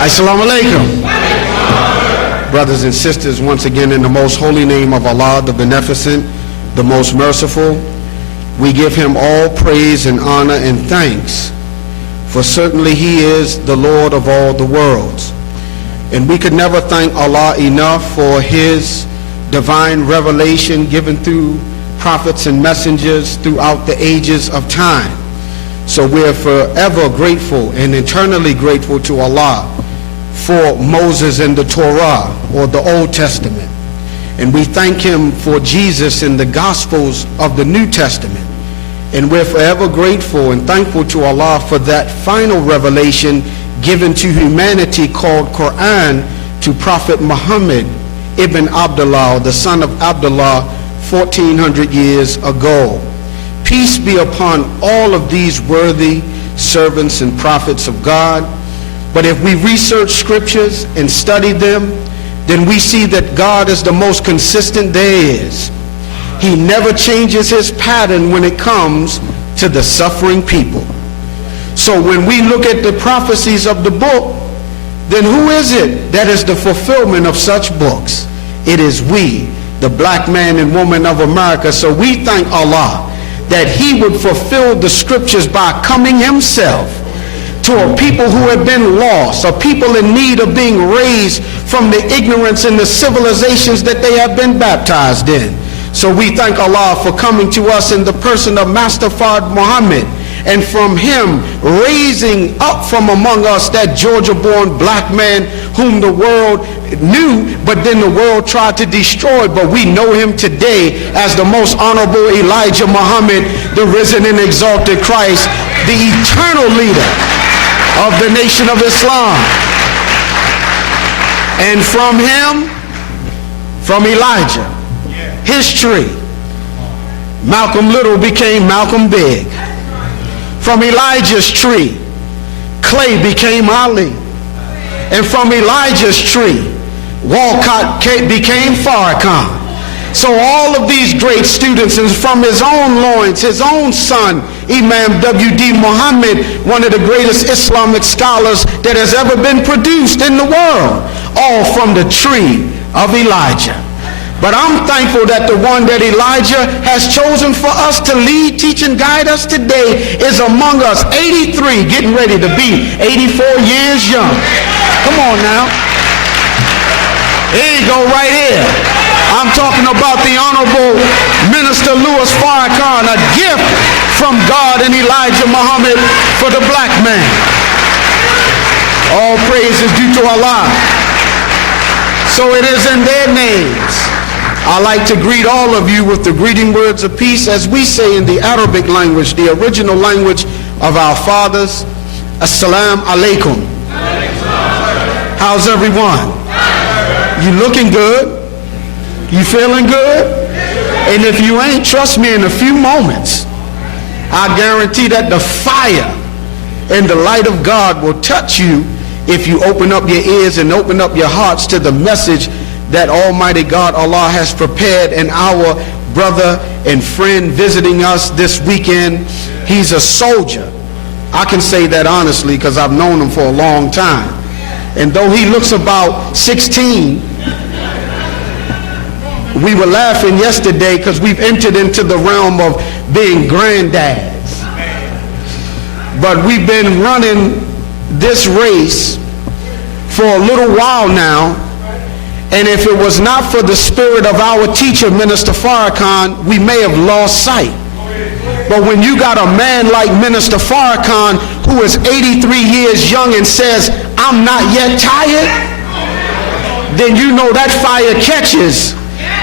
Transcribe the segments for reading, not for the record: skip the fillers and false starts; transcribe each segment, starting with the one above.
Assalamu alaikum. Brothers and sisters, once again in the most holy name of Allah, the Beneficent, the most merciful, we give him all praise and honor and thanks, for certainly he is the Lord of all the worlds. And we could never thank Allah enough for his divine revelation given through prophets and messengers throughout the ages of time. So we're forever grateful and eternally grateful to Allah for Moses and the Torah, or the Old Testament. And we thank him for Jesus in the Gospels of the New Testament. And we're forever grateful and thankful to Allah for that final revelation given to humanity called Quran to Prophet Muhammad ibn Abdullah, the son of Abdullah, 1400 years ago. Peace be upon all of these worthy servants and prophets of God. But if we research scriptures and study them, then we see that God is the most consistent there is. He never changes his pattern when it comes to the suffering people. So when we look at the prophecies of the book, then who is it that is the fulfillment of such books? It is we, the black man and woman of America. So we thank Allah that he would fulfill the scriptures by coming himself to a people who have been lost, a people in need of being raised from the ignorance and the civilizations that they have been baptized in. So we thank Allah for coming to us in the person of Master Fard Muhammad, and from him raising up from among us that Georgia-born black man whom the world knew, but then the world tried to destroy. But we know him today as the most honorable Elijah Muhammad, the risen and exalted Christ, the eternal leader of the nation of Islam. And from him, from Elijah, his tree, Malcolm Little became Malcolm Big. From Elijah's tree, Clay became Ali. And from Elijah's tree, Walcott became Farrakhan. So all of these great students, and from his own loins, his own son, Imam W.D. Muhammad, one of the greatest Islamic scholars that has ever been produced in the world, all from the tree of Elijah. But I'm thankful that the one that Elijah has chosen for us to lead, teach, and guide us today is among us, 83, getting ready to be 84 years young. Come on now. Here you go, right here. I'm talking about the Honorable Minister Louis Farrakhan, a gift from God and Elijah Muhammad for the black man. All praise is due to Allah. So it is in their names I like to greet all of you with the greeting words of peace, as we say in the Arabic language, the original language of our fathers. Assalamu alaikum. How's everyone? You looking good? You feeling good? And if you ain't, trust me, in a few moments, I guarantee that the fire and the light of God will touch you if you open up your ears and open up your hearts to the message that Almighty God, Allah, has prepared. And our brother and friend visiting us this weekend, he's a soldier. I can say that honestly because I've known him for a long time. And though he looks about 16, we were laughing yesterday because we've entered into the realm of being granddads. But we've been running this race for a little while now. And if it was not for the spirit of our teacher, Minister Farrakhan, we may have lost sight. But when you got a man like Minister Farrakhan, who is 83 years young and says, I'm not yet tired, then you know that fire catches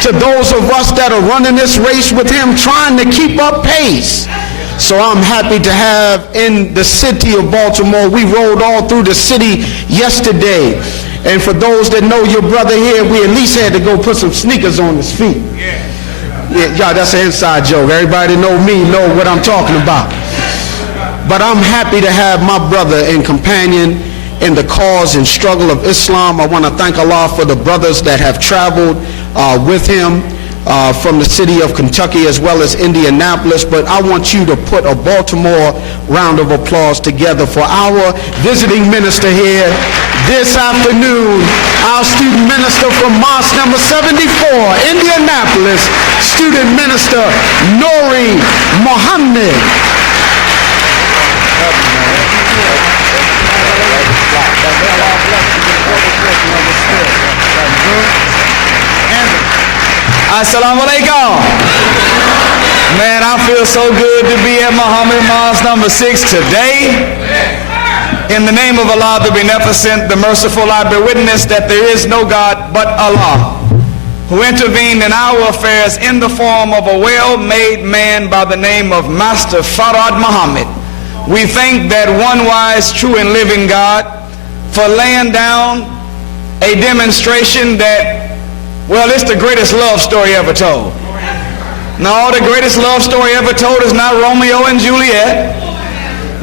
to those of us that are running this race with him, trying to keep up pace. So I'm happy to have in the city of Baltimore, we rode all through the city yesterday. And for those that know your brother here, we at least had to go put some sneakers on his feet. Yeah, that's an inside joke. Everybody that know me know what I'm talking about. But I'm happy to have my brother and companion in the cause and struggle of Islam. I want to thank Allah for the brothers that have traveled with him from the city of Kentucky as well as Indianapolis. But I want you to put a Baltimore round of applause together for our visiting minister here This afternoon, our student minister from mosque number 74, Indianapolis, student minister Nuri Muhammad. Assalamu alaikum. Man, I feel so good to be at Muhammad Mosque number 6 today. In the name of Allah, the Beneficent, the Merciful, I bear witness that there is no God but Allah, who intervened in our affairs in the form of a well-made man by the name of Master Farad Muhammad. We thank that one wise, true, and living God for laying down a demonstration that, well, it's the greatest love story ever told. No, the greatest love story ever told is not Romeo and Juliet,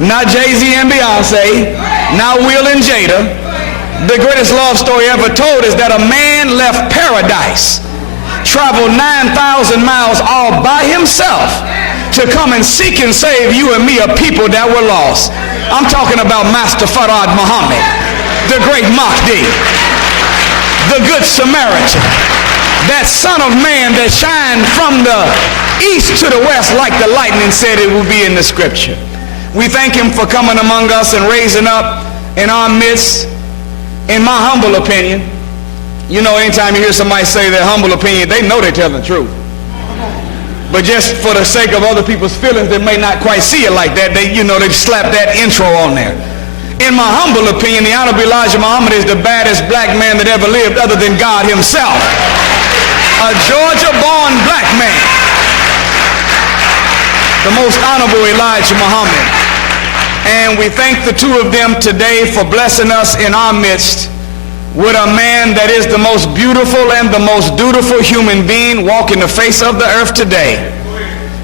not Jay-Z and Beyonce, not Will and Jada. The greatest love story ever told is that a man left paradise, traveled 9,000 miles all by himself to come and seek and save you and me, a people that were lost. I'm talking about Master Farad Muhammad, the great Mahdi, the good Samaritan, that son of man that shined from the east to the west like the lightning said it will be in the scripture. We thank him for coming among us and raising up in our midst, in my humble opinion. You know, anytime you hear somebody say their humble opinion, they know they're telling the truth. But just for the sake of other people's feelings that may not quite see it like that, they slap that intro on there. In my humble opinion, the Honorable Elijah Muhammad is the baddest black man that ever lived other than God himself. A Georgia-born black man. The most Honorable Elijah Muhammad. And we thank the two of them today for blessing us in our midst with a man that is the most beautiful and the most dutiful human being walking the face of the earth today.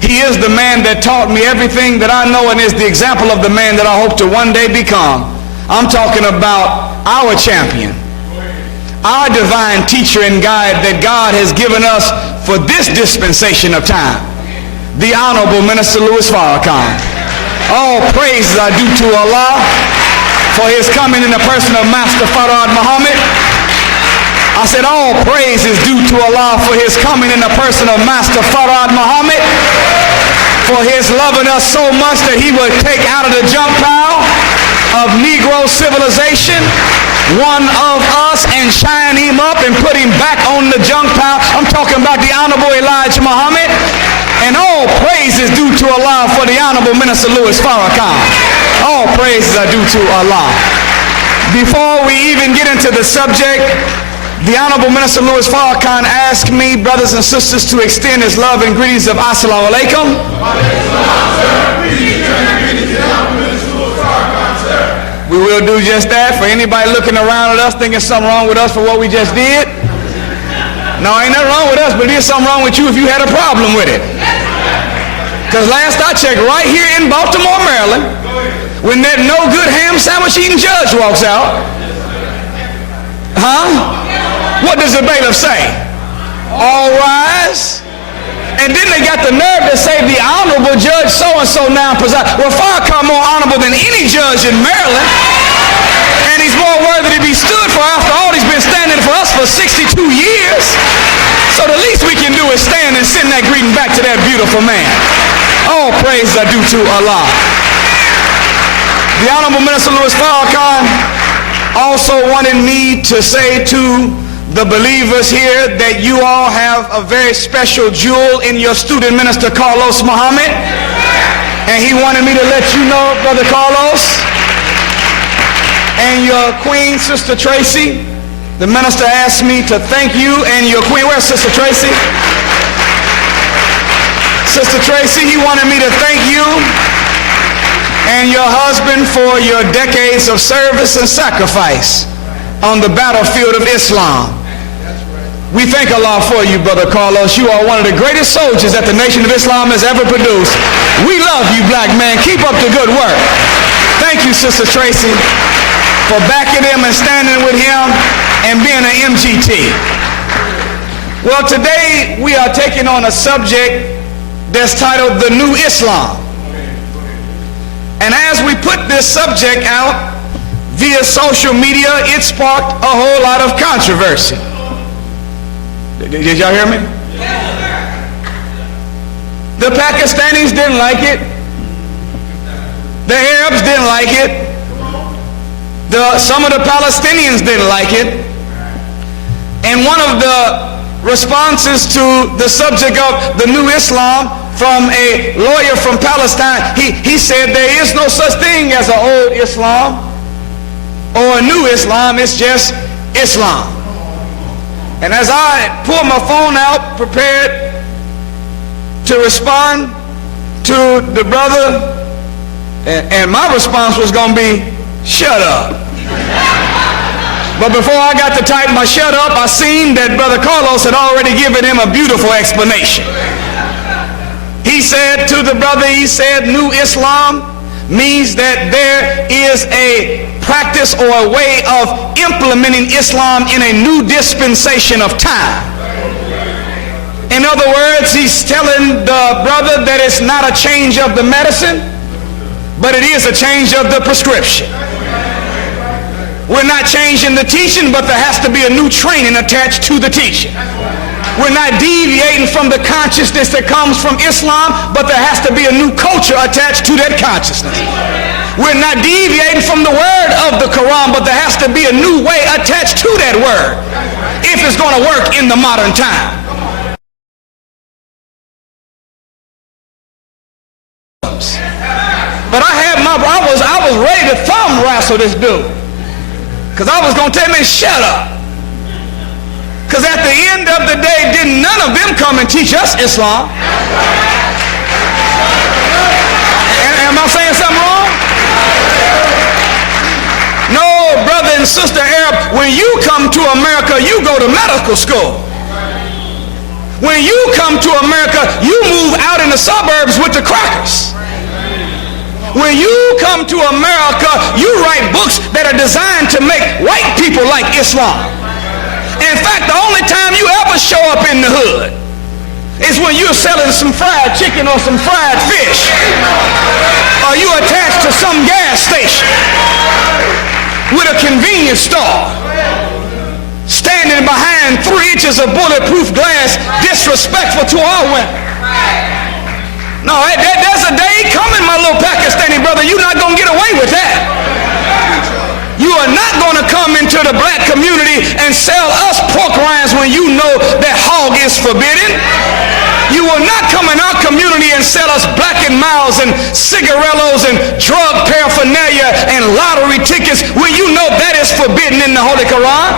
He is the man that taught me everything that I know and is the example of the man that I hope to one day become. I'm talking about our champion, our divine teacher and guide that God has given us for this dispensation of time, the Honorable Minister Louis Farrakhan. All praises are due to Allah for his coming in the person of Master Farad Muhammad. I said all praise is due to Allah for his coming in the person of Master Farad Muhammad, for his loving us so much that he would take out of the junk pile of Negro civilization one of us and shine him up and put him back on the junk pile. I'm talking about the Honorable Elijah Muhammad. And all praise is due to Allah for the Honorable Minister Louis Farrakhan. All praises are due to Allah. Before we even get into the subject, the Honorable Minister Louis Farrakhan asked me, brothers and sisters, to extend his love and greetings of Assalamu alaikum. We will do just that. For anybody looking around at us thinking something wrong with us for what we just did, no, ain't nothing wrong with us, but there's something wrong with you if you had a problem with it. Because last I checked, right here in Baltimore, Maryland, when that no good ham sandwich eating judge walks out, what does the bailiff say? All rise. And then they got the nerve to say the Honorable Judge so-and-so now preside. Well, Farrakhan more honorable than any judge in Maryland. And he's more worthy to be stood for. After all, he's been standing for us for 62 years. So the least we can do is stand and send that greeting back to that beautiful man. All praises are due to Allah. The Honorable Minister Louis Farrakhan also wanted me to say to the believers here that you all have a very special jewel in your student minister, Carlos Muhammad. And he wanted me to let you know, Brother Carlos, and your queen, Sister Tracy. The minister asked me to thank you and your queen. Where's Sister Tracy? Sister Tracy, he wanted me to thank you and your husband for your decades of service and sacrifice on the battlefield of Islam. We thank Allah for you, Brother Carlos. You are one of the greatest soldiers that the Nation of Islam has ever produced. We love you, black man. Keep up the good work. Thank you, Sister Tracy, for backing him and standing with him and being an MGT. Well, today we are taking on a subject that's titled The New Islam. And as we put this subject out, via social media, it sparked a whole lot of controversy. Did y'all hear me? The Pakistanis didn't like it. The Arabs didn't like it. Some of the Palestinians didn't like it. And one of the responses to the subject of the new Islam from a lawyer from Palestine, he said there is no such thing as an old Islam or a new Islam, it's just Islam. And as I pulled my phone out, prepared to respond to the brother, and my response was going to be, shut up. But before I got to type my shut up, I seen that Brother Carlos had already given him a beautiful explanation. He said to the brother, he said, New Islam means that there is a practice or a way of implementing Islam in a new dispensation of time. In other words, he's telling the brother that it's not a change of the medicine, but it is a change of the prescription. We're not changing the teaching, but there has to be a new training attached to the teaching. We're not deviating from the consciousness that comes from Islam, but there has to be a new culture attached to that consciousness. We're not deviating from the word of the Quran, but there has to be a new way attached to that word if it's going to work in the modern time. But I was ready to thumb wrestle this dude, because I was going to tell him, shut up. Because at the end of the day, didn't none of them come and teach us Islam? Am I saying something wrong? No, brother and sister Arab, when you come to America, you go to medical school. When you come to America, you move out in the suburbs with the crackers. When you come to America, you write books that are designed to make white people like Islam. In fact, the only time you ever show up in the hood is when you're selling some fried chicken or some fried fish, or you attached to some gas station with a convenience store, standing behind 3 inches of bulletproof glass, disrespectful to our women. No, there's a day coming, my little Pakistani brother, you're not going to get away with that. You are not going to come into the black community and sell us pork rinds when you know that hog is forbidden. You will not come in our community and sell us Black and Milds and cigarellos and drug paraphernalia and lottery tickets when you know that is forbidden in the Holy Quran.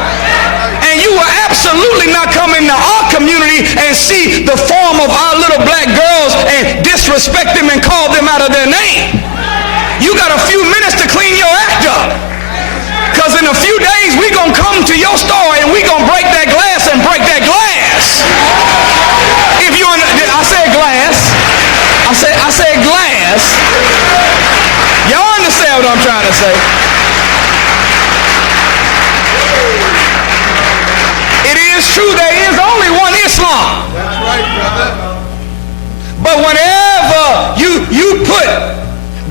And you will absolutely not come into our community and see the form of our little black girls and disrespect them and call them out of their name. You got a few minutes to clean your act up. Because in a few days, we're going to come to your store and we're going to break that glass and break that glass. If you, I said glass. I said glass. Y'all understand what I'm trying to say? It is true there is only one Islam. That's right, brother. But whenever you put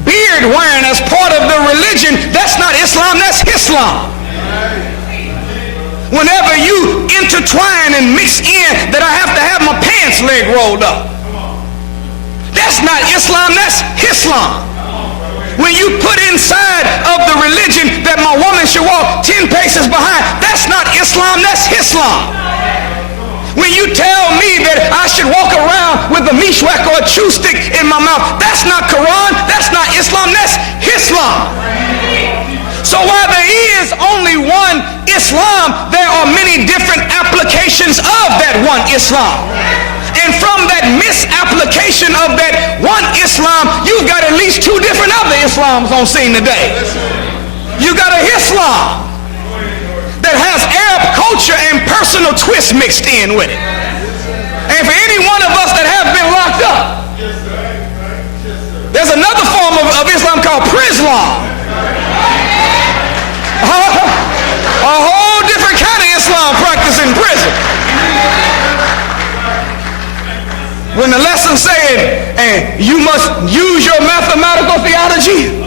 beard wearing as part of the religion, that's not Islam, that's Islam. Whenever you intertwine and mix in that I have to have my pants leg rolled up, that's not Islam, that's Islam. When you put inside of the religion that my woman should walk 10 paces behind, that's not Islam, that's Islam. When you tell me that I should walk around with a mishwak or a chew stick in my mouth, that's not Quran, that's not Islam, that's Islam. So while there is only one Islam, there are many different applications of that one Islam. And from that misapplication of that one Islam, you've got at least 2 different other Islams on scene today. You got a Islam that has Arab culture and personal twists mixed in with it. And for any one of us that have been locked up, there's another form of Islam called Prislam. A whole different kind of Islam practiced in prison. When the lesson said, and you must use your mathematical theology,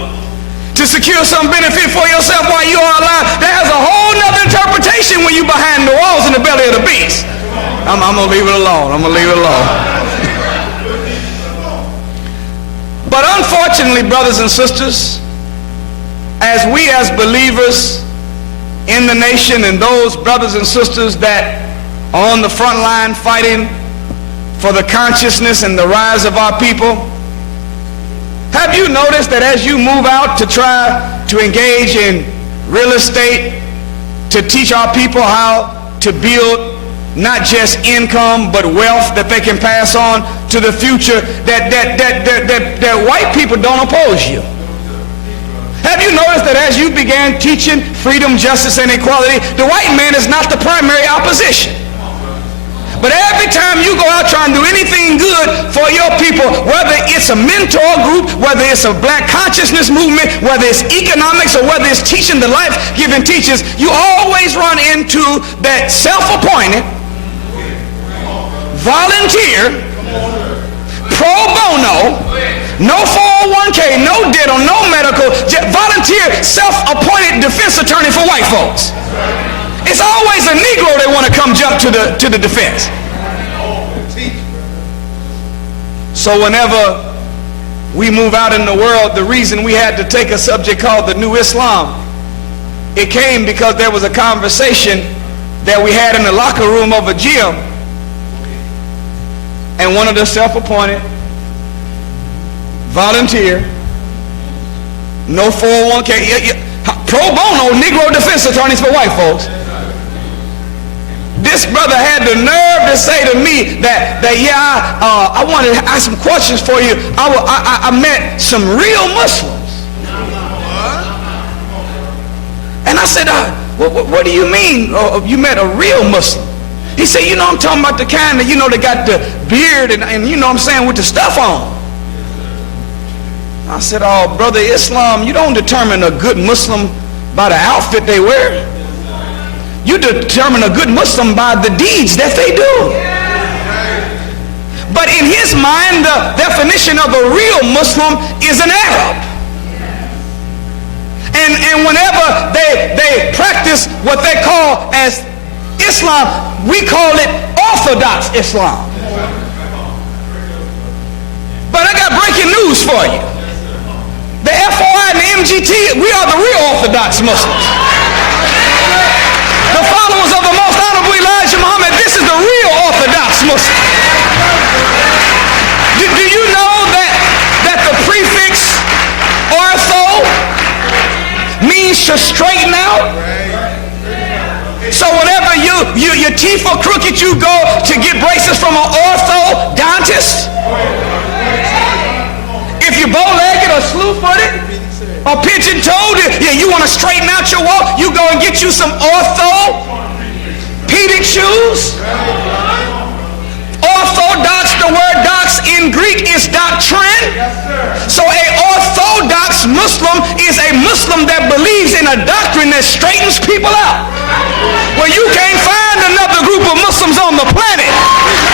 to secure some benefit for yourself while you are alive, that has a whole nother interpretation when you're behind the walls in the belly of the beast. I'm going to leave it alone. I'm going to leave it alone. But unfortunately, brothers and sisters, as we as believers in the nation and those brothers and sisters that are on the front line fighting for the consciousness and the rise of our people, have you noticed that as you move out to try to engage in real estate, to teach our people how to build not just income but wealth that they can pass on to the future, that white people don't oppose you? Have you noticed that as you began teaching freedom, justice, and equality, the white man is not the primary opposition? But every time you go out trying to do anything good for your people, whether it's a mentor group, whether it's a black consciousness movement, whether it's economics, or whether it's teaching the life-giving teachers, you always run into that self-appointed, volunteer, pro bono, no 401k, no dental, no medical, volunteer, self-appointed defense attorney for white folks. It's always a Negro they want to come jump to the defense. So whenever we move out in the world, the reason we had to take a subject called the New Islam, it came because there was a conversation that we had in the locker room of a gym, and one of the self-appointed, volunteer, no 401k, pro bono Negro defense attorneys for white folks. This brother had the nerve to say to me that I wanted to ask some questions for you. I met some real Muslims. And I said, what do you mean you met a real Muslim? He said, I'm talking about the kind that, they got the beard and what I'm saying, with the stuff on. I said, oh, brother, Islam, you don't determine a good Muslim by the outfit they wear. You determine a good Muslim by the deeds that they do. But in his mind, the definition of a real Muslim is an Arab. And whenever they practice what they call as Islam, we call it Orthodox Islam. But I got breaking news for you. The FOI and the MGT, we are the real Orthodox Muslims. The followers of the most honorable Elijah Muhammad, this is the real Orthodox Muslim. Do you know that the prefix ortho means to straighten out? So whenever your teeth are crooked, you go to get braces from an orthodontist. If you're bow-legged or slew-footed or pigeon-toed, you want to straighten out your walk, you go and get you some orthopedic shoes. Orthodox, the word dox in Greek is doctrine. So a orthodox Muslim is a Muslim that believes in a doctrine that straightens people out. Well, you can't find another group of Muslims on the planet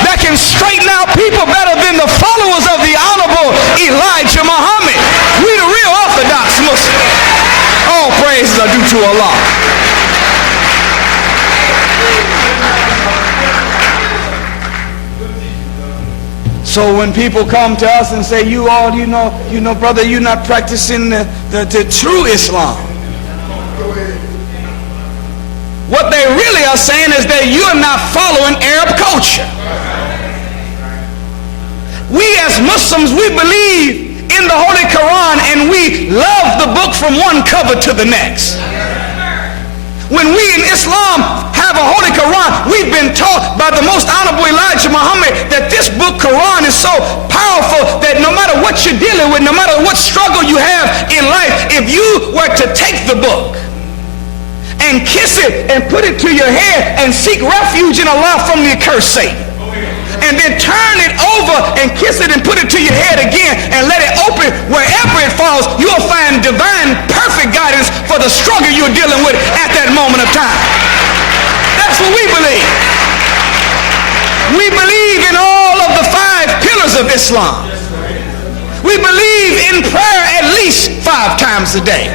that can straighten out people better than the followers of the honorable Elijah Muhammad. We the real Orthodox Muslims. All praises are due to Allah. So when people come to us and say, brother, you're not practicing the true Islam. What they really are saying is that you're not following Arab culture. We as Muslims, we believe in the Holy Quran and we love the book from one cover to the next. When we in Islam have a Holy Quran, we've been taught by the most honorable Elijah Muhammad that this book Quran is so powerful that no matter what you're dealing with, no matter what struggle you have in life, if you were to take the book and kiss it and put it to your head and seek refuge in Allah from the accursed Satan, and then turn it over and kiss it and put it to your head again and let it open wherever it falls, you'll find divine perfect guidance for the struggle you're dealing with at that moment of time. That's what we believe. We believe in all of the 5 pillars of Islam. We believe in prayer at least 5 times a day.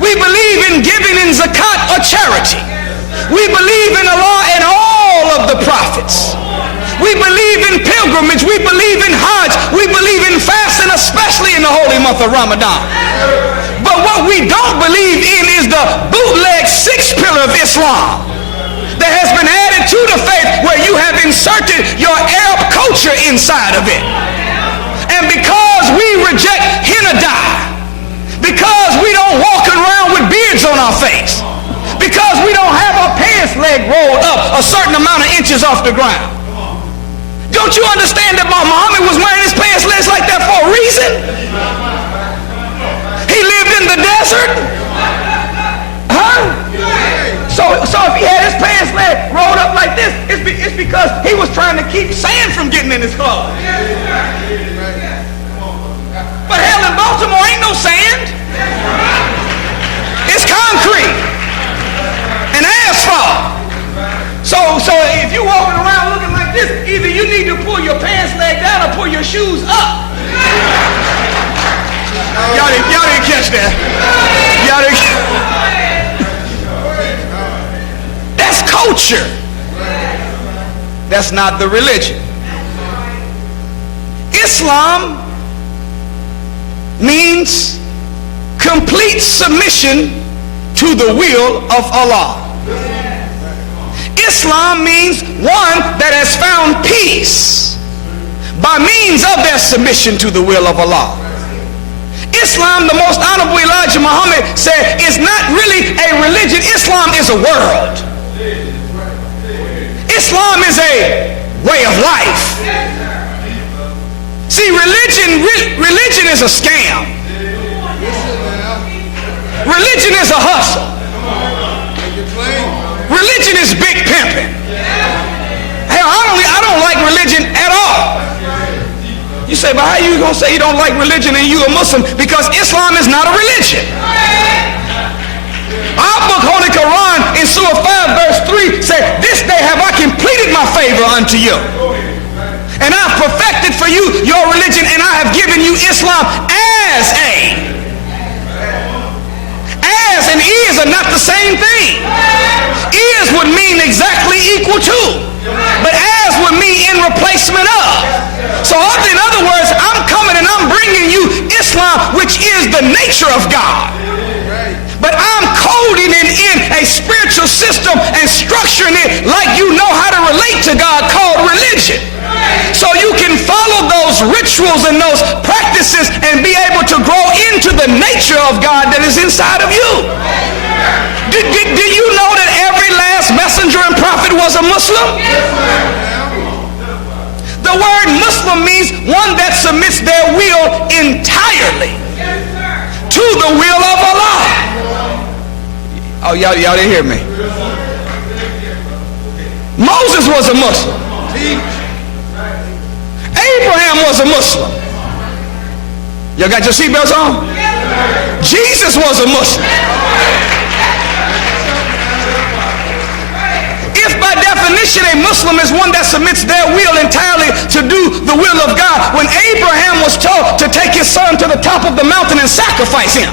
We believe in giving in zakat or charity. We believe in Allah and all of the prophets. We believe in pilgrimage. We believe in Hajj. We believe in fasting, especially in the holy month of Ramadan. But what we don't believe in is the bootleg 6th pillar of Islam that has been added to the faith, where you have inserted your Arab culture inside of it. And because we reject henna dye, because we don't walk around with beards on our face, because we don't have our pants leg rolled up a certain amount of inches off the ground, don't you understand that Muhammad was wearing his pants legs like that for a reason? He lived in the desert. Huh? So if he had his pants leg rolled up like this, it's because he was trying to keep sand from getting in his clothes. But hell, in Baltimore ain't no sand. It's concrete and asphalt. So if you're walking around looking like this, either you need to pull your pants leg down or pull your shoes up. Y'all didn't catch that. Y'all didn't. That's culture. That's not the religion. Islam means complete submission to the will of Allah. Islam means one that has found peace by means of their submission to the will of Allah. Islam, the most honorable Elijah Muhammad said, is not really a religion. Islam is a world. Islam is a way of life. See, religion is a scam. Religion is a hustle. Religion is big pimping. Hell, I don't like religion at all. You say, but how you gonna say you don't like religion and you a Muslim? Because Islam is not a religion. Our book, Holy Quran, in Surah 5, verse 3, said, "This day have I completed my favor unto you, and I've perfected for you your religion, and I have given you Islam as and is are not the same thing. Is would mean exactly equal to, but as would mean in replacement of. So in other words, I'm coming and I'm bringing you Islam, which is the nature of God. But I'm coding it in a spiritual system and structuring it like you know how to relate to God, called religion. So you can follow those rituals and those practices and be able to grow into the nature of God that is inside of you. Do you know that every last messenger and prophet was a Muslim? The word Muslim means one that submits their will entirely to the will of Allah. Oh, y'all didn't hear me. Moses was a Muslim. Abraham was a Muslim. Y'all got your seatbelts on? Jesus was a Muslim. If by definition a Muslim is one that submits their will entirely to do the will of God, when Abraham was told to take his son to the top of the mountain and sacrifice him,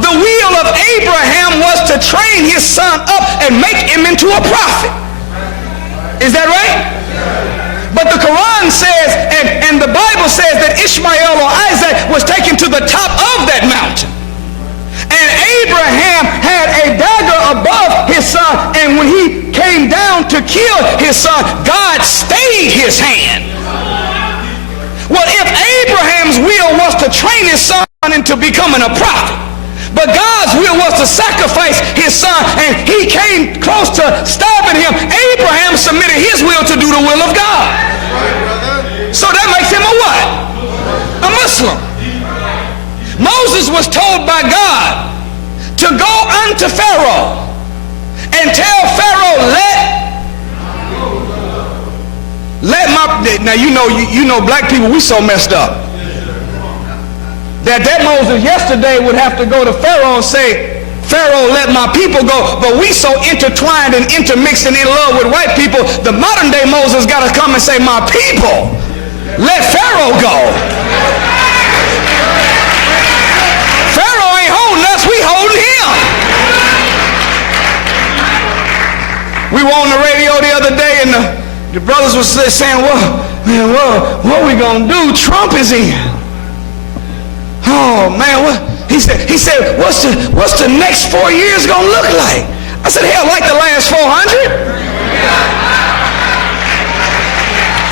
the will of Abraham was to train his son up and make him into a prophet. Is that right? But the Quran says, and the Bible says, that Ishmael or Isaac was taken to the top of that mountain. And Abraham had a dagger above his son, and when he came down to kill his son, God stayed his hand. Well, if Abraham's will was to train his son into becoming a prophet, but God's will was to sacrifice his son, and he came close to stabbing him, Abraham submitted his will to do the will of God. So that makes him a what? A Muslim. Moses was told by God to go unto Pharaoh and tell Pharaoh, let my, now you know black people, we so messed up. That Moses yesterday would have to go to Pharaoh and say, Pharaoh, let my people go. But we so intertwined and intermixed and in love with white people, the modern day Moses got to come and say, my people, let Pharaoh go. We were on the radio the other day, and the brothers were saying, well, man, what are we going to do? Trump is in. Oh, man, what? He said, what's the next 4 years going to look like? I said, hell, like the last 400?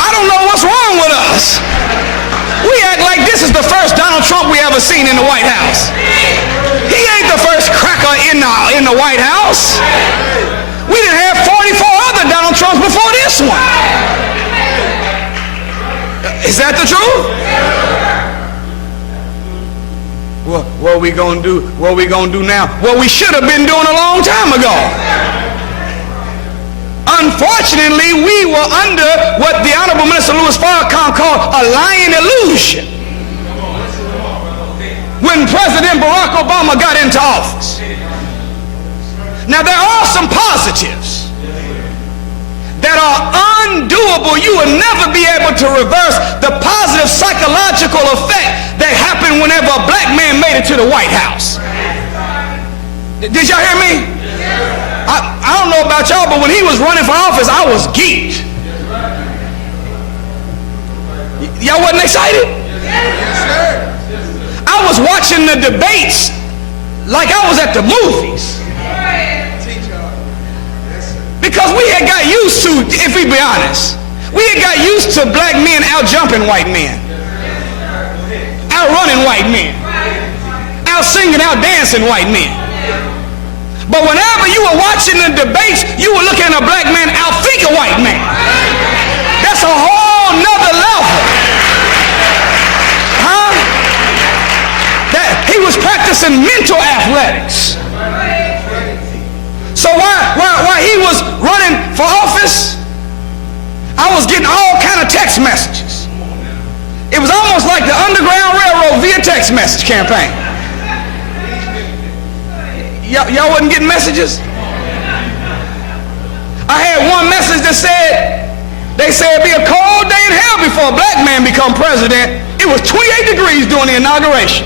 I don't know what's wrong with us. We act like this is the first Donald Trump we ever seen in the White House. He ain't the first cracker in the White House. We didn't have 44 other Donald Trumps before this one. Is that the truth? Well, what are we gonna do? What are we gonna do now? What we should have been doing a long time ago. Unfortunately, we were under what the Honorable Minister Louis Farrakhan called a lying illusion when President Barack Obama got into office. Now, there are some positives that are undoable. You will never be able to reverse the positive psychological effect that happened whenever a black man made it to the White House. Did y'all hear me? I don't know about y'all, but when he was running for office, I was geeked. Y'all wasn't excited? Yes, sir. I was watching the debates like I was at the movies. Because we had got used to, if we be honest, we had got used to black men out jumping white men, out running white men, out singing, out dancing white men. But whenever you were watching the debates, you were looking at a black man out think a white man. That's a whole nother level. Huh? That he was practicing mental athletics. So while he was running for office, I was getting all kind of text messages. It was almost like the Underground Railroad via text message campaign. Y'all wasn't getting messages? I had one message that said, they said it'd be a cold day in hell before a black man become president. It was 28 degrees during the inauguration.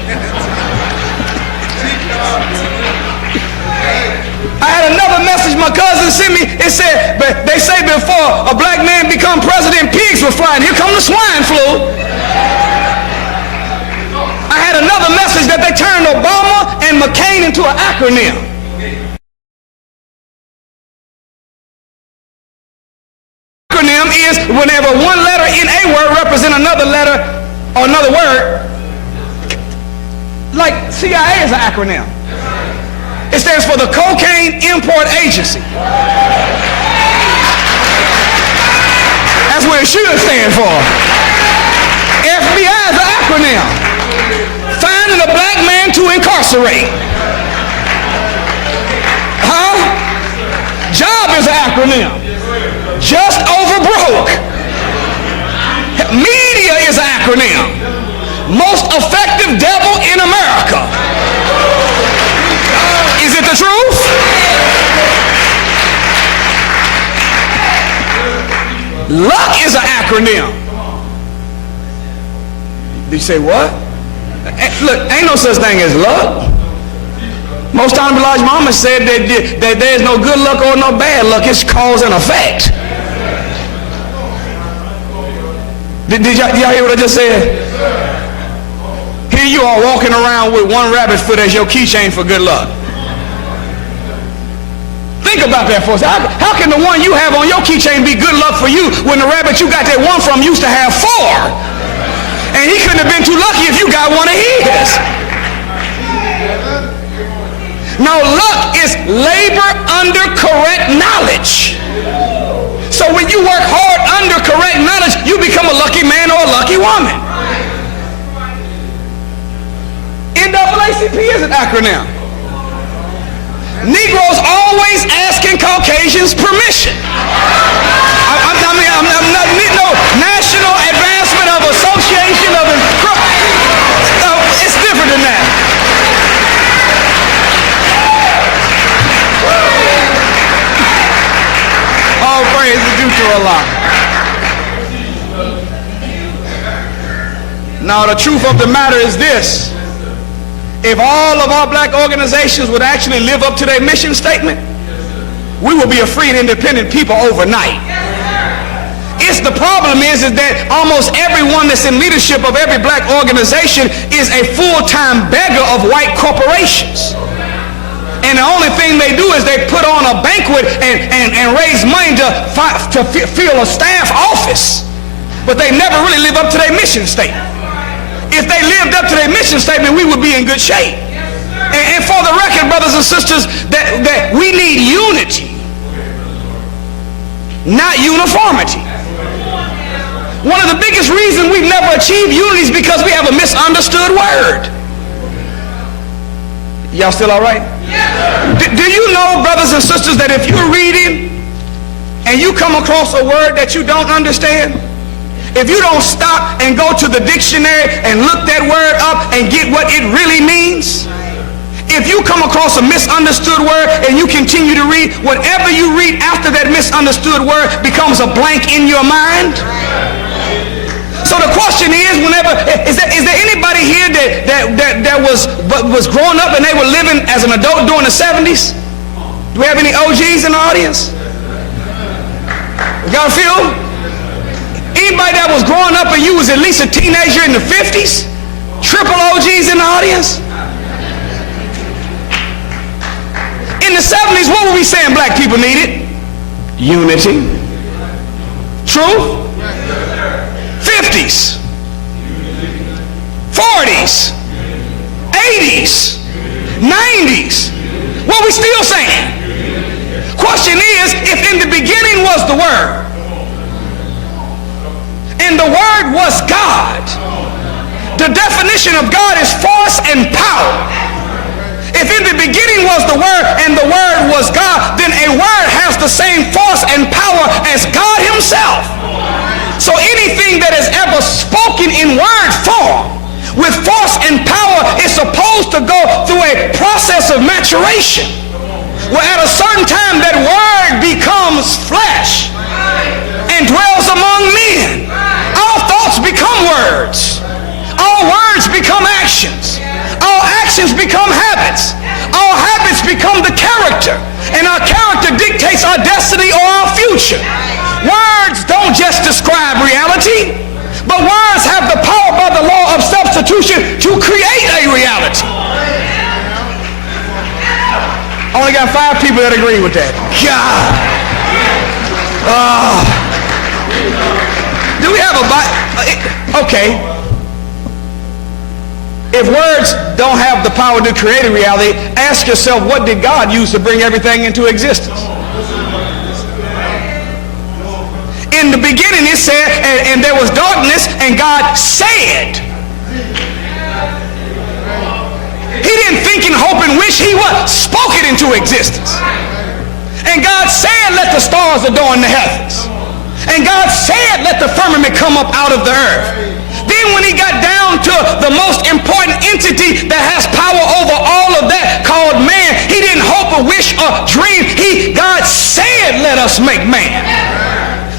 I had another message my cousin sent me. It said, but they say before a black man become president, pigs were flying. Here come the swine flu. I had another message that they turned Obama and McCain into an acronym. Acronym is whenever one letter in a word represents another letter or another word. Like CIA is an acronym. It stands for the Cocaine Import Agency. That's what it should stand for. FBI is an acronym. Finding a black man to incarcerate. Huh? Job is an acronym. Just over broke. Media is an acronym. Most effective devil in America. Is it the truth? Luck is an acronym. Did you say what? Look, ain't no such thing as luck. Most times Elijah Muhammad said that there's no good luck or no bad luck. It's cause and effect. Did y'all hear what I just said? Here you are walking around with one rabbit foot as your keychain for good luck. Think about that for a second. How can the one you have on your keychain be good luck for you when the rabbit you got that one from used to have 4? And he couldn't have been too lucky if you got one of his. Now, luck is labor under correct knowledge. So when you work hard under correct knowledge, you become a lucky man or a lucky woman. NAACP is an acronym. Negroes always asking Caucasians permission. I'm not no National Advancement of Association of it's different than that. All praise is due to Allah. Now the truth of the matter is this. If all of our black organizations would actually live up to their mission statement, we will be a free and independent people overnight. The problem is that almost everyone that's in leadership of every black organization is a full-time beggar of white corporations. And the only thing they do is they put on a banquet and raise money to fill a staff office. But they never really live up to their mission statement. If they lived up to their mission statement, we would be in good shape. And for the record, brothers and sisters, that we need unity, not uniformity. One of the biggest reasons we've never achieved unity is because we have a misunderstood word. Y'all still all right? Do you know, brothers and sisters, that if you're reading and you come across a word that you don't understand, if you don't stop and go to the dictionary and look that word up and get what it really means, if you come across a misunderstood word and you continue to read, whatever you read after that misunderstood word becomes a blank in your mind. So the question is, is there anybody here that was growing up and they were living as an adult during the 70s? Do we have any OGs in the audience? We got a few? Anybody that was growing up and you was at least a teenager in the 50s? Triple OGs in the audience? In the 70s, what were we saying black people needed? Unity. Truth? 50s, 40s, 80s, 90s. What we still saying? Question is, if in the beginning was the Word, and the Word was God, the definition of God is force and power. If in the beginning was the Word and the Word was God, then a word has the same force and power as God himself. So anything that is ever spoken in word form with force and power is supposed to go through a process of maturation, where at a certain time that word becomes flesh and dwells among men. All thoughts become words. All words become actions. All actions become habits. All habits become the character. And our character dictates our destiny or our future. Words don't just describe reality, but words have the power by the law of substitution to create a reality. I only got 5 people that agree with that. God. Do we have a Bible? Okay. If words don't have the power to create a reality, ask yourself, what did God use to bring everything into existence? In the beginning it said, and there was darkness, and God said. He didn't think and hope and wish, he what? Spoke it into existence. And God said, let the stars adorn the heavens. And God said, let the firmament come up out of the earth. Then when he got down to the most important entity that has power over all of that, called man, he didn't hope or wish or dream. God said, let us make man.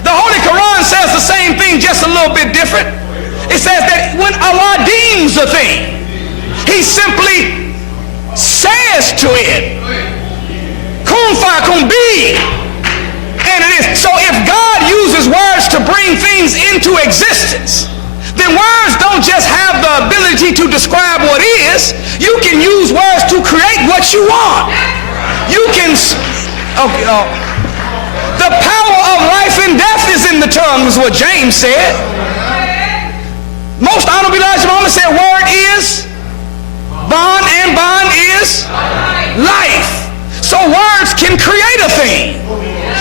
The Holy Quran says the same thing, just a little bit different. It says that when Allah deems a thing, he simply says to it, kun fayakun, be, and it is. So if God uses words to bring things into existence, then words don't just have the ability to describe what is. You can use words to create what you want. You can, the power of life and death is in the tongue, is what James said. Most honorable Elijah Muhammad said, word is bond, and bond is life. So words can create a thing.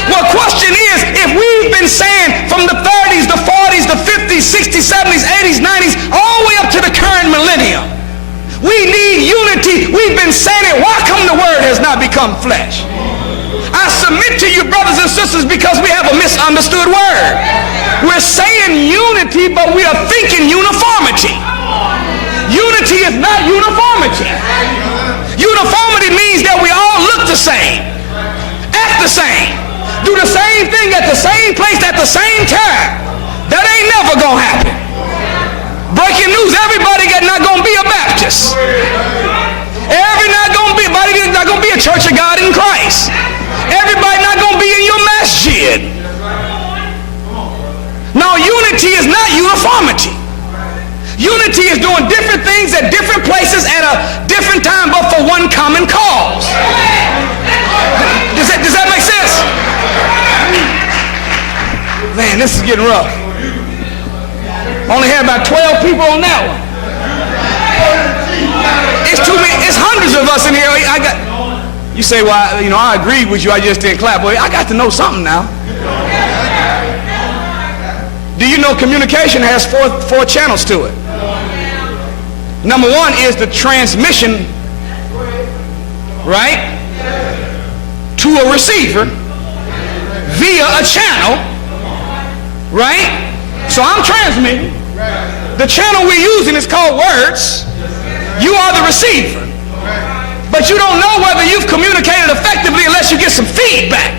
Well, question is, if we've been saying from the 30s, the 40s, the 50s, 60s, 70s, 80s, 90s, all the way up to the current millennium, we need unity. We've been saying it. Why come the word has not become flesh? I submit to you, brothers and sisters, because we have a misunderstood word. We're saying unity, but we are thinking uniformity. Unity is not uniformity. Uniformity means that we all look the same, act the same, do the same thing at the same place at the same time. That ain't never gonna happen. Breaking news, everybody not gonna be a Baptist. Everybody not gonna be a Church of God in Christ. Everybody not uniformity. Unity is doing different things at different places at a different time, but for one common cause. Does that make sense? Man, this is getting rough. Only had about 12 people on that one. It's too many. It's hundreds of us in here. You say, well, I agreed with you. I just didn't clap. Well, I got to know something now. Do you know communication has four channels to it? Number one is the transmission, right, to a receiver via a channel, right? So I'm transmitting. The channel we're using is called words. You are the receiver. But you don't know whether you've communicated effectively unless you get some feedback.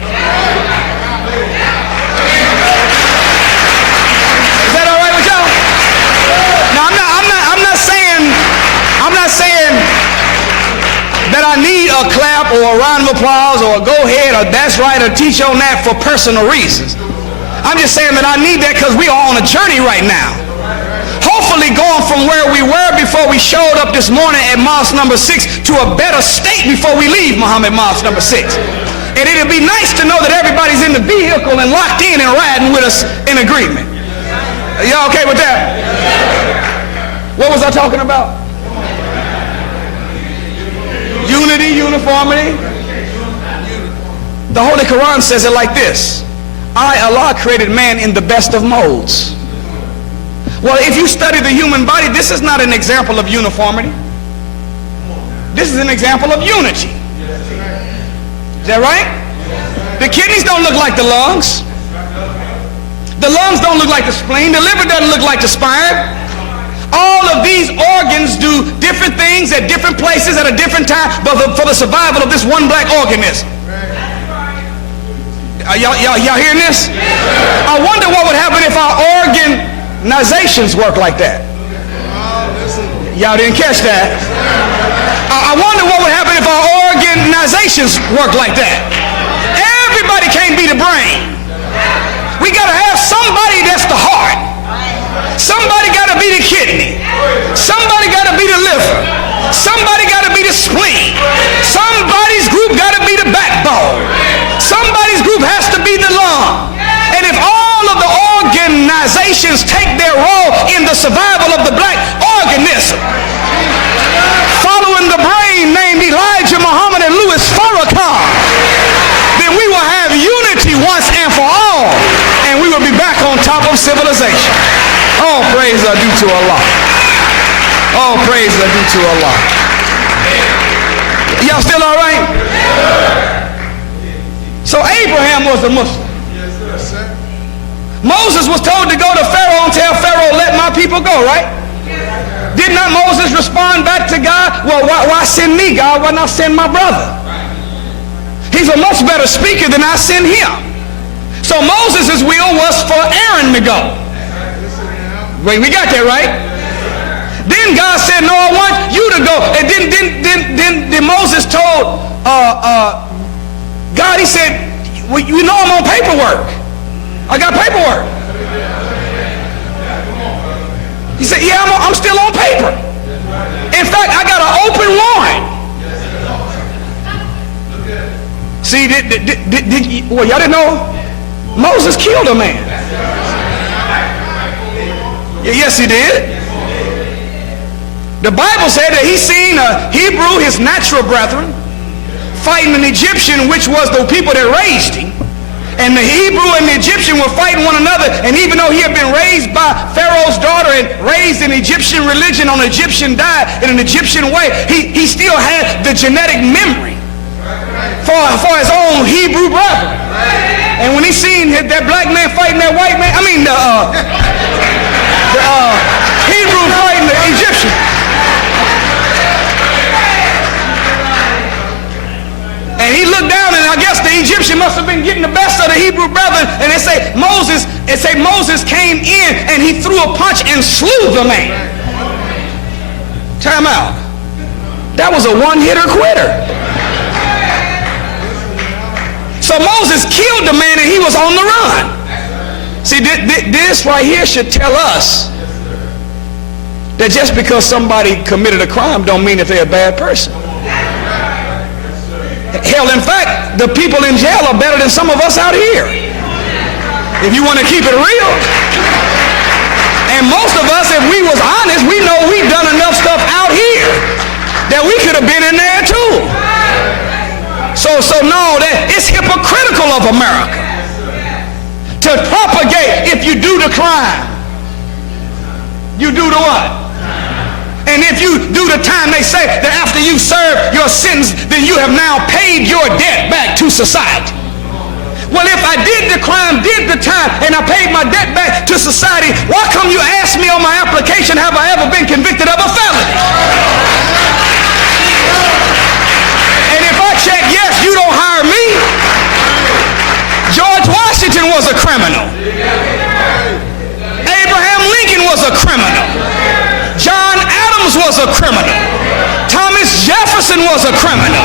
Is that all right with y'all? Now I'm not saying that I need a clap or a round of applause or a go ahead or that's right or teach on that for personal reasons. I'm just saying that I need that because we are on a journey right now. Hopefully going from where we were before we showed up this morning at mosque number 6 to a better state before we leave Muhammad Mosque number 6. And it'll be nice to know that everybody's in the vehicle and locked in and riding with us in agreement. Y'all okay with that? What was I talking about? Unity, uniformity. The Holy Quran says it like this. I, Allah, created man in the best of modes. Well, if you study the human body, this is not an example of uniformity. This is an example of unity. Is that right? The kidneys don't look like the lungs. The lungs don't look like the spleen. The liver doesn't look like the spine. All of these organs do different things at different places at a different time, but for the survival of this one black organism. Y'all hearing this? I wonder what would happen if our organizations work like that. Y'all didn't catch that. I wonder what would happen if our organizations work like that. Everybody can't be the brain. We got to have somebody that's the heart. Somebody got to be the kidney. Somebody got to be the liver. Somebody got to be the spleen. Somebody's group got to be the backbone. Somebody's group has to be the lung. And if all of the organizations take their role in the survival of the black organism, following the brain named Elijah Muhammad and Louis Farrakhan, then we will have unity once and for all, and we will be back on top of civilization. All praise are due to Allah. All praise are due to Allah. Y'all still all right? So Abraham was a Muslim. Moses was told to go to Pharaoh and tell Pharaoh, let my people go, right? Did not Moses respond back to God? Well, why send me, God? Why not send my brother? He's a much better speaker than I send him. So Moses' will was for Aaron to go. Wait, we got that, right? Then God said, no, I want you to go. And then Moses told God, he said, well, you know I'm on paperwork. I got paperwork. He said, yeah, I'm still on paper. In fact, I got an open warrant. See, well, y'all didn't know? Moses killed a man. Yes, he did. The Bible said that he seen a Hebrew, his natural brethren, fighting an Egyptian, which was the people that raised him. And the Hebrew and the Egyptian were fighting one another. And even though he had been raised by Pharaoh's daughter and raised in Egyptian religion on Egyptian diet in an Egyptian way, he still had the genetic memory for his own Hebrew brother. And when he seen that black man fighting that white man, the Hebrew fighting the Egyptian. And he looked down, and I guess the Egyptian must have been getting the best of the Hebrew brother. And they say Moses came in and he threw a punch and slew the man. Time out. That was a one-hitter quitter. So Moses killed the man and he was on the run. See, this right here should tell us that just because somebody committed a crime don't mean that they're a bad person. Hell, in fact, the people in jail are better than some of us out here, if you want to keep it real. And most of us, if we was honest, we know we've done enough stuff out here that we could have been in there too. So no, it's hypocritical of America to propagate if you do the crime. You do the what? And if you do the time, they say that after you serve your sentence, then you have now paid your debt back to society. Well, if I did the crime, did the time, and I paid my debt back to society, why come you ask me on my application, have I ever been convicted of a felony? And if I check yes, you don't hire me. George Washington was a criminal. Abraham Lincoln was a criminal. John Adams was a criminal. Thomas Jefferson was a criminal.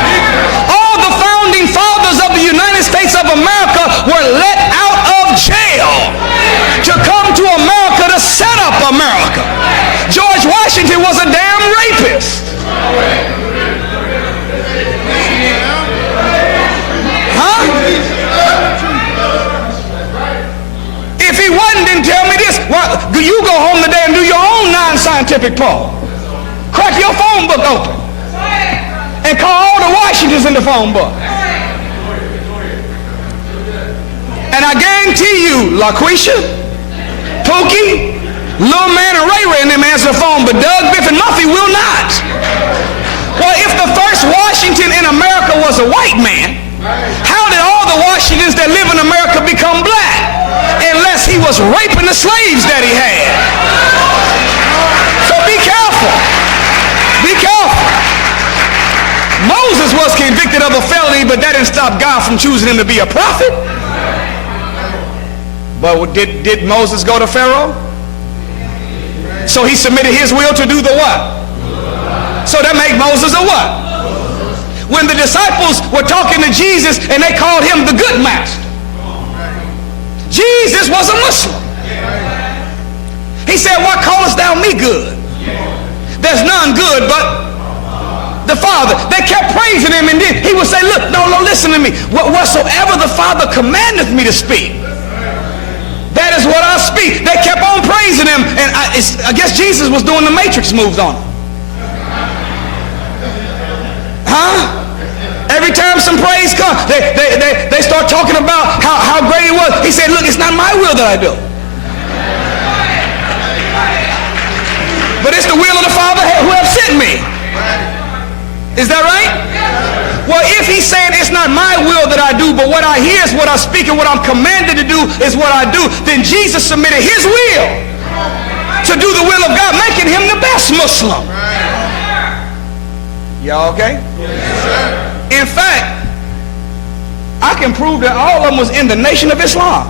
All the founding fathers of the United States of America were let out of jail to come to America to set up America. George Washington was a damn rapist. Huh? If he wasn't, then tell me this. Well, you go home today and do your own non-scientific poll. Crack your phone book open and call all the Washingtons in the phone book. And I guarantee you, LaQuisha, Pookie, Lil Man, and Ray Ray and them answer the phone, but Doug, Biff, and Muffy will not. Well, if the first Washington in America was a white man, how did all the Washingtons that live in America become black? Unless he was raping the slaves that he had. So be careful. Be careful. Moses was convicted of a felony, but that didn't stop God from choosing him to be a prophet. But did Moses go to Pharaoh? So he submitted his will to do the what? So that made Moses a what? When the disciples were talking to Jesus and they called him the good master, Jesus was a Muslim. He said, why callest thou me good? There's none good but the Father. They kept praising him, and then he would say, look, no, listen to me. Whatsoever the Father commandeth me to speak, that is what I speak. They kept on praising him, and I guess Jesus was doing the Matrix moves on them. Huh? Every time some praise comes, they start talking about how great it was. He said, look, it's not my will that I do, but it's the will of the Father who have sent me. Is that right? Well, if he's saying it's not my will that I do, but what I hear is what I speak, and what I'm commanded to do is what I do, then Jesus submitted his will to do the will of God, making him the best Muslim. Y'all okay? In fact, I can prove that all of them was in the Nation of Islam.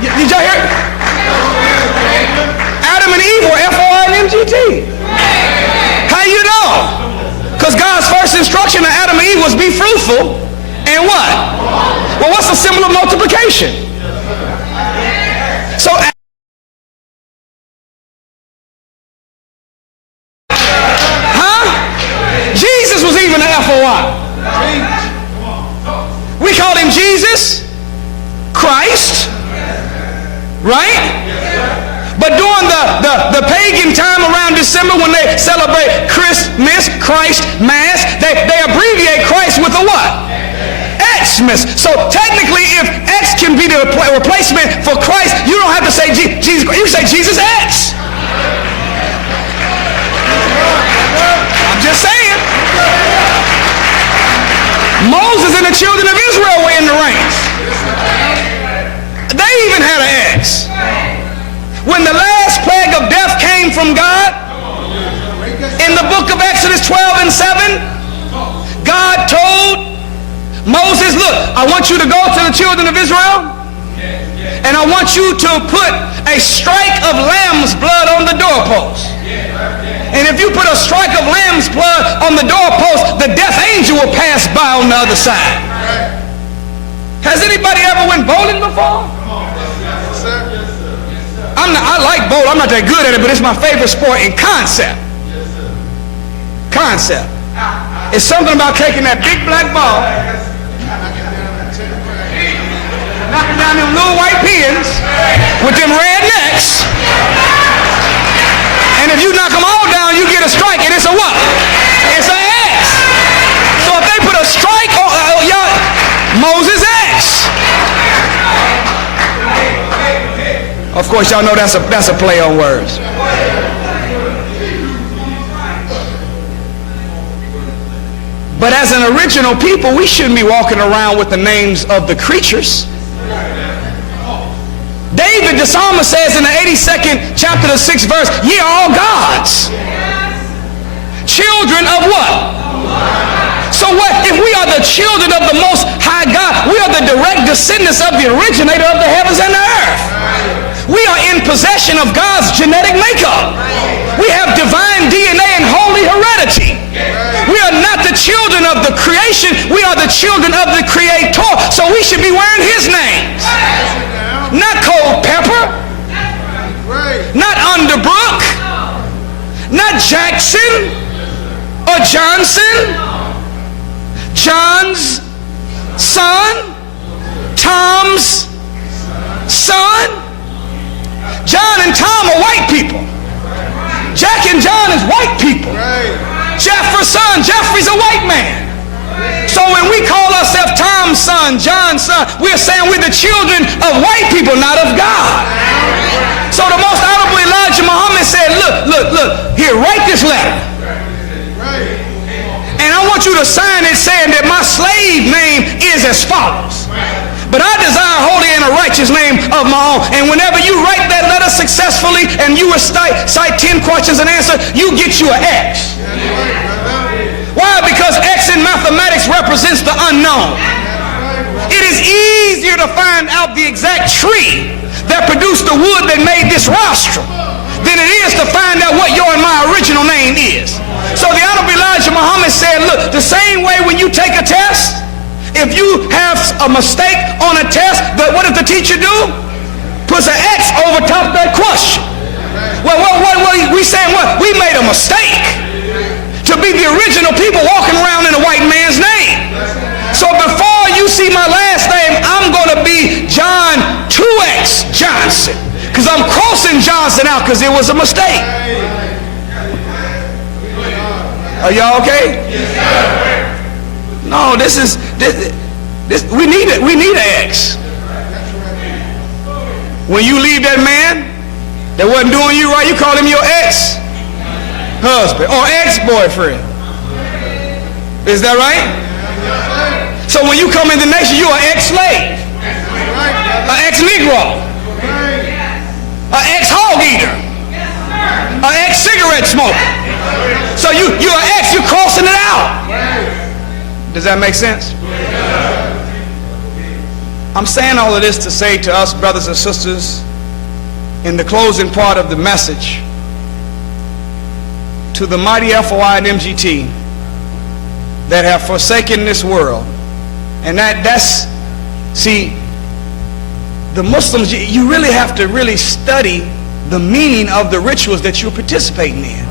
Did y'all hear it? Adam and Eve were F-O-I-N-G-T. How you know? Because God's first instruction to Adam and Eve was be fruitful and what? Well, what's the symbol of multiplication? So Jesus was even an F-O-I. We called him Jesus, Christ, right? But during the pagan time around December, when they celebrate Christmas, Christ Mass, they abbreviate Christ with a what? Xmas. So technically, if X can be the replacement for Christ, you don't have to say Jesus. You say Jesus X. I'm just saying. Moses and the children of Israel were in the ranks. They even had an X. When the last plague of death came from God, in the book of Exodus 12 and 7, God told Moses, look, I want you to go to the children of Israel, and I want you to put a strike of lamb's blood on the doorpost. And if you put a strike of lamb's blood on the doorpost, the death angel will pass by on the other side. Has anybody ever went bowling before? I like bowling. I'm not that good at it, but it's my favorite sport in concept. Concept. It's something about taking that big black ball, knocking down them little white pins with them red necks, and if you knock them all down, you get a strike, and it's a what? It's an X. So if they put a strike on Moses X. Of course, y'all know that's a play on words. But as an original people, we shouldn't be walking around with the names of the creatures. David, the psalmist, says in the 82nd chapter, the 6th verse, ye are all gods. Children of what? So what? If we are the children of the Most High God, we are the direct descendants of the originator of the heavens and the earth. We are in possession of God's genetic makeup. We have divine DNA and holy heredity. We are not the children of the creation. We are the children of the Creator. So we should be wearing His names. Not Cold Pepper. Not Underbrook. Not Jackson or Johnson. John's son. Tom's son. John and Tom are white people. Jack and John is white people. Jeffrey's son, Jeffrey's a white man. So when we call ourselves Tom's son, John's son, we're saying we're the children of white people, not of God. So the most honorable Elijah Muhammad said, look, here, write this letter. And I want you to sign it saying that my slave name is as follows. But I desire holy and a righteous name of my own. And whenever you write that letter successfully and you recite 10 questions and answer, you get you an X. Why? Because X in mathematics represents the unknown. It is easier to find out the exact tree that produced the wood that made this rostrum than it is to find out what your and my original name is. So the Honorable Elijah Muhammad said, look, the same way when you take a test, if you have a mistake on a test, what does the teacher do? Puts an X over top of that question. Well, we saying what? We made a mistake to be the original people walking around in a white man's name. So before you see my last name, I'm going to be John 2X Johnson, because I'm crossing Johnson out because it was a mistake. Are y'all okay? No, this we need it. We need an X. When you leave that man that wasn't doing you right, you call him your ex-husband or ex-boyfriend. Is that right? So when you come in the nation, you're an ex-slave, an ex-Negro, an ex-hog eater, an ex-cigarette smoker. So you're an ex, you're crossing it out. Does that make sense? I'm saying all of this to say to us, brothers and sisters, in the closing part of the message, to the mighty FOI and MGT that have forsaken this world, and that's see, the Muslims, you really have to really study the meaning of the rituals that you're participating in.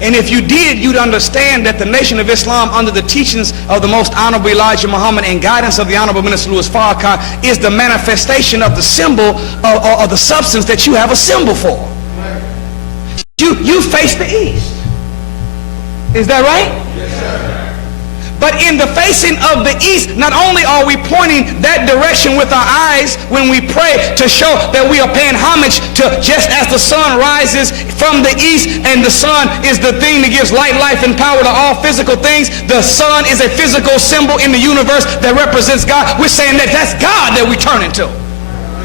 And if you did, you'd understand that the Nation of Islam, under the teachings of the Most Honorable Elijah Muhammad and guidance of the Honorable Minister Louis Farrakhan, is the manifestation of the symbol or the substance that you have a symbol for. You face the east. Is that right? Yes, sir. But in the facing of the east, not only are we pointing that direction with our eyes when we pray to show that we are paying homage to, just as the sun rises from the east and the sun is the thing that gives light, life, and power to all physical things, the sun is a physical symbol in the universe that represents God. We're saying that that's God that we turn into.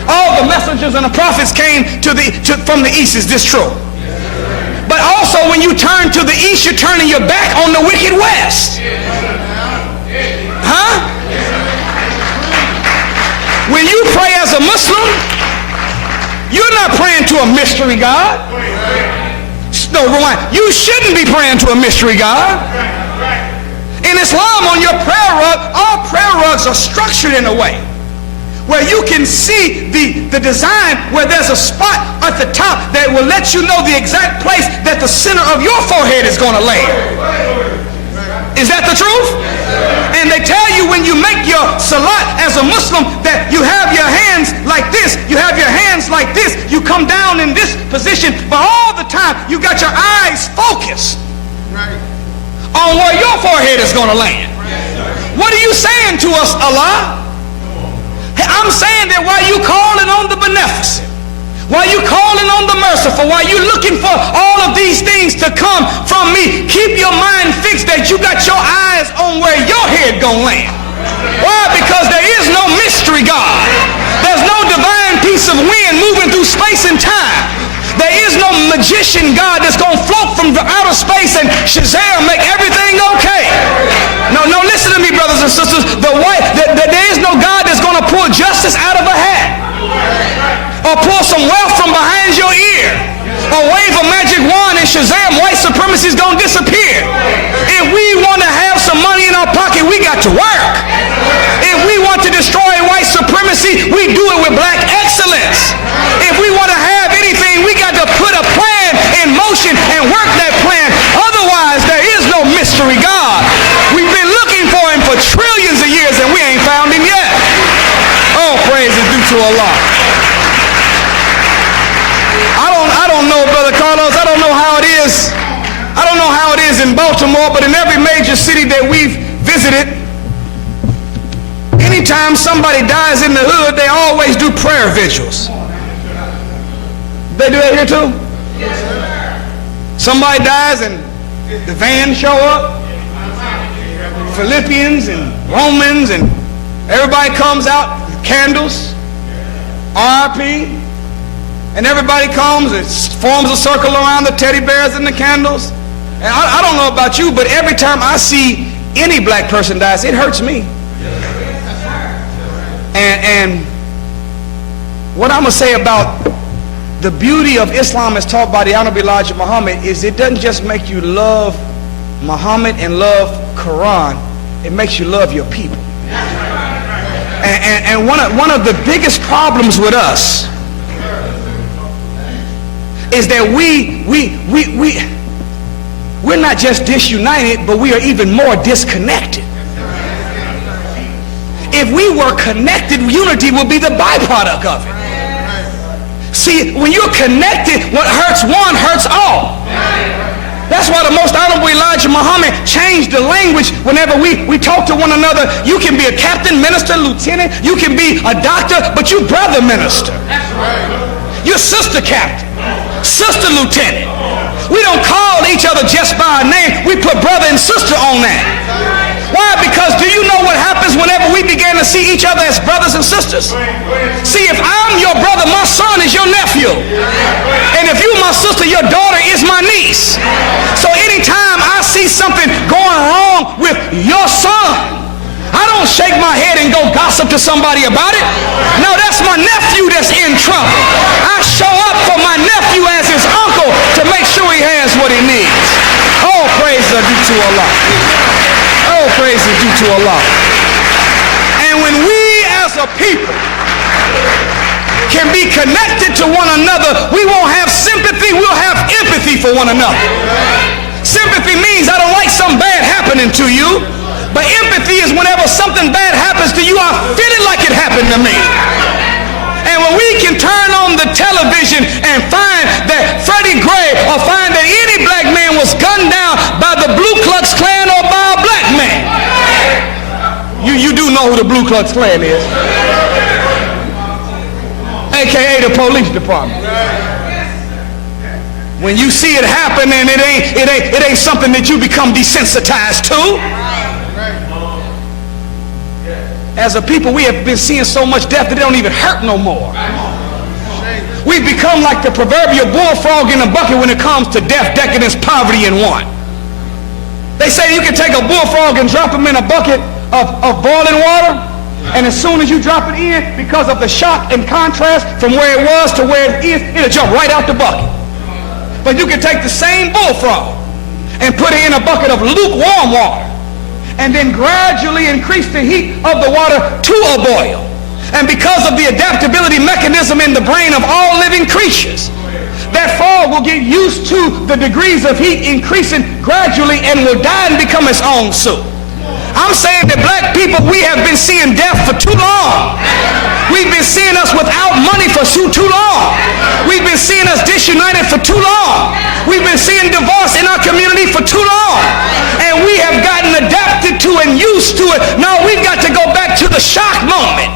All the messengers and the prophets came from the east. Is this true? But also when you turn to the east, you're turning your back on the wicked west. Huh? When you pray as a Muslim, you're not praying to a mystery God. No, rewind. You shouldn't be praying to a mystery God. In Islam, on your prayer rug, all prayer rugs are structured in a way where you can see the design where there's a spot at the top that will let you know the exact place that the center of your forehead is going to land. Is that the truth? And they tell you when you make your salat as a Muslim that you have your hands like this, you have your hands like this, you come down in this position, but all the time you got your eyes focused on where your forehead is going to land. What are you saying to us, Allah? I'm saying that while you calling on the beneficent, while you calling on the merciful, while you looking for all of these things to come from me, keep your mind fixed that you got your eyes on where your head gonna land. Why? Because there is no mystery God. There's no divine piece of wind moving through space and time. There is no magician God that's gonna float from outer space and Shazam make everything okay. No, listen to me, brothers and sisters. There is no God that's gonna pull justice out of a hat, or pull some wealth from behind your ear, or wave a magic wand and Shazam, white supremacy is going to disappear. If we want to have some money in our pocket, we got to work. If we want to destroy white supremacy, we do it with black excellence. If we want to have anything, we got to put a plan in motion and work that plan. Otherwise, there is no mystery God. We've been looking for him for trillions of years and we ain't found him yet. All praise is due to Allah. I don't know, Brother Carlos, I don't know how it is. I don't know how it is in Baltimore, but in every major city that we've visited, anytime somebody dies in the hood, they always do prayer vigils. They do that here too? Yes, sir. Somebody dies and the vans show up, Philippians and Romans, and everybody comes out with candles, RIP. And everybody comes and forms a circle around the teddy bears and the candles. And I don't know about you, but every time I see any black person dies, it hurts me. And what I'm going to say about the beauty of Islam as taught by the Honorable Elijah Muhammad is it doesn't just make you love Muhammad and love Quran, it makes you love your people. And one of the biggest problems with us is that we're not just disunited, but we are even more disconnected. If we were connected, unity will be the byproduct of it. See, when you're connected, what hurts one hurts all. That's why the most honorable Elijah Muhammad changed the language whenever we talk to one another. You can be a captain, minister, lieutenant, you can be a doctor, but you brother minister. You're sister captain, sister lieutenant. We don't call each other just by a name. We put brother and sister on that. Why? Because do you know what happens whenever we begin to see each other as brothers and sisters? See, if I'm your brother, my son is your nephew. And if you're my sister, your daughter is my niece. So anytime I see something going wrong with your son, I don't shake my head and go gossip to somebody about it. No, that's my nephew that's in trouble. I show up for my nephew as his uncle to make sure he has what he needs. All praise is due to Allah. All praise is due to Allah. And when we as a people can be connected to one another, we won't have sympathy, we'll have empathy for one another. Sympathy means I don't like something bad happening to you. But empathy is whenever something bad happens to you, I feel it like it happened to me. And when we can turn on the television and find that Freddie Gray, or find that any black man was gunned down by the Ku Klux Klan or by a black man. You do know who the Ku Klux Klan is. AKA the police department. When you see it happen and it ain't something that you become desensitized to. As a people, we have been seeing so much death that it don't even hurt no more. We've become like the proverbial bullfrog in a bucket when it comes to death, decadence, poverty, and want. They say you can take a bullfrog and drop him in a bucket of boiling water, and as soon as you drop it in, because of the shock and contrast from where it was to where it is, it'll jump right out the bucket. But you can take the same bullfrog and put it in a bucket of lukewarm water, and then gradually increase the heat of the water to a boil. And because of the adaptability mechanism in the brain of all living creatures, that frog will get used to the degrees of heat increasing gradually and will die and become its own soup. I'm saying that black people, we have been seeing death for too long. We've been seeing us without money for too long. We've been seeing us disunited for too long. We've been seeing divorce in our community for too long. And we have gotten adapted to and used to it. Now we've got to go back to the shock moment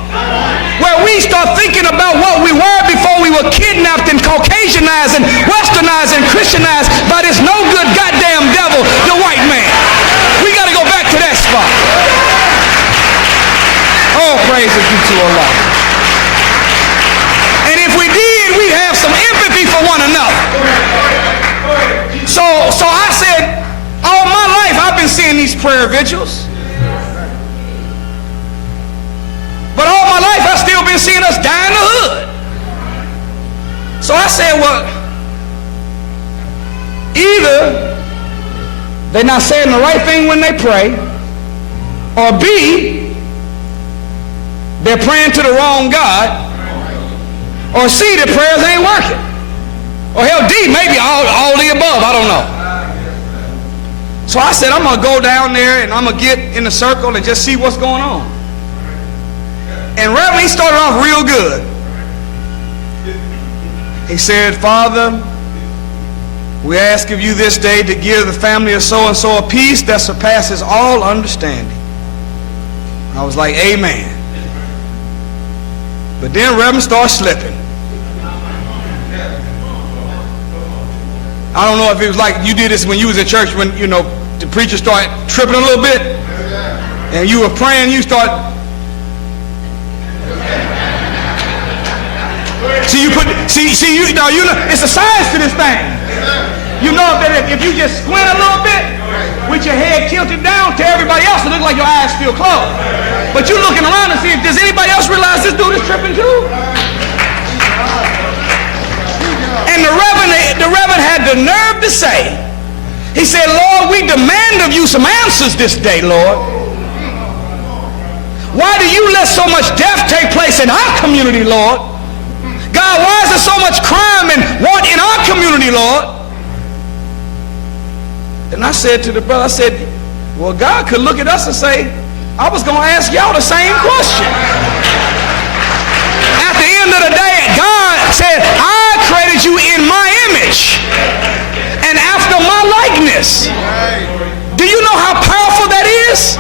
where we start thinking about what we were before we were kidnapped and Caucasianized and Westernized and Christianized by this no good goddamn devil, the white man. We got to go back to that spot. Oh, praise be to Allah. And if we did, we'd have some empathy for one another. So I said, all my life I've been seeing these prayer vigils. But all my life I've still been seeing us die in the hood. So I said, well, either they're not saying the right thing when they pray, or B, they're praying to the wrong God, or C, the prayers ain't working. Or hell, D, maybe all the above, I don't know. So I said, I'm going to go down there and I'm going to get in the circle and just see what's going on. And Reverend, he started off real good. He said, Father, we ask of you this day to give the family of so-and-so a peace that surpasses all understanding. I was like, amen. But then Reverend started slipping. I don't know if it was like you did this when you was at church, when, you know, the preacher started tripping a little bit, and you were praying, you start. You know, it's a science to this thing. You know that if you just squint a little bit with your head tilted down to everybody else, it looks like your eyes still closed. But you're looking around to see if does anybody else realize this dude is tripping too? And the Reverend had the nerve to say, he said, Lord, we demand of you some answers this day, Lord. Why do you let so much death take place in our community, Lord? God, why is there so much crime and want in our community, Lord? And I said to the brother, I said, well, God could look at us and say, I was going to ask y'all the same question. At the end of the day, God said, I created you in my image and after my likeness. Do you know how powerful that is?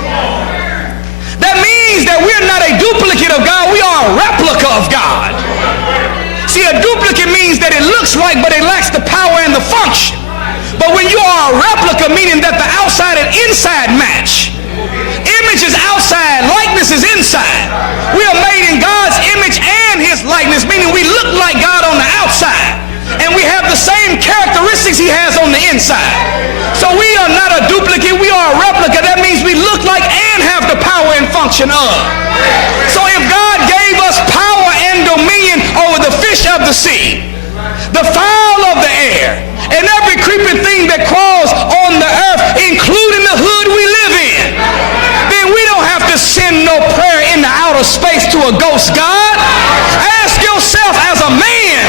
That means that we're not a duplicate of God, we are a replica of God. See, a duplicate means that it looks like, but it lacks the power and the function. But when you are a replica, meaning that the outside and inside match. Image is outside, likeness is inside. We are made in God's image and his likeness, meaning we look like God on the outside. And we have the same characteristics he has on the inside. So we are not a duplicate, we are a replica. That means we look like and have the power and function of. So if God gave us power and dominion over the fish of the sea, the fowl of the air, and every creeping thing that crawls on the earth, including the hood we live in, then we don't have to send no prayer into outer space to a ghost God. Ask yourself as a man,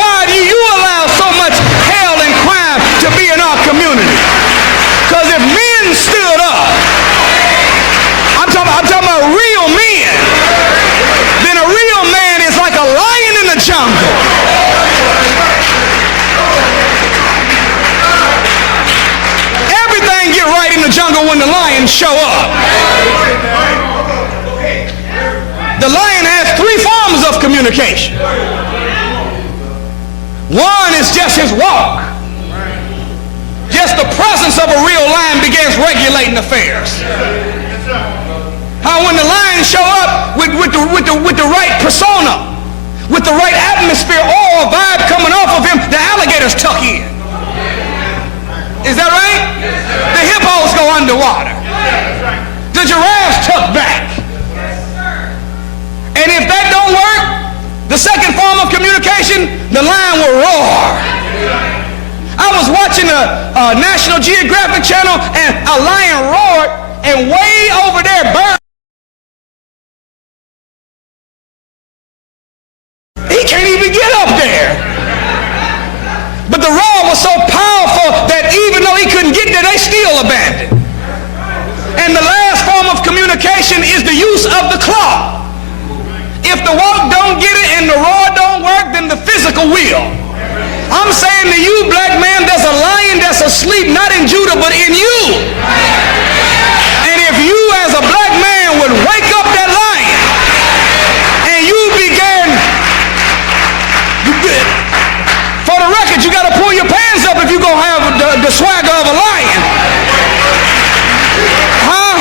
why do you allow so much hell and crime to be in our community? Because if men stood up, I'm talking about real men, then a real man is like a lion in the jungle. Everything get right in the jungle when the lions show up. The lion has three forms of communication. One is just his walk. Just the presence of a real lion begins regulating affairs. How when the lions show up with the right persona, with the right atmosphere or vibe coming off of him, the alligators tuck in. Is that right? The hippos go underwater. The giraffes tuck back. And if that don't work, the second form of communication, the lion will roar. I was watching a National Geographic channel and a lion roared, and way over there birds abandoned. And the last form of communication is the use of the claw. If the walk don't get it and the roar don't work, then the physical will. I'm saying to you, black man, there's a lion that's asleep, not in Judah, but in you. And if you as a black man would wake up that lion and you began, for the record, you got to pull your pants up if you're going to have the swagger of a lion. Huh?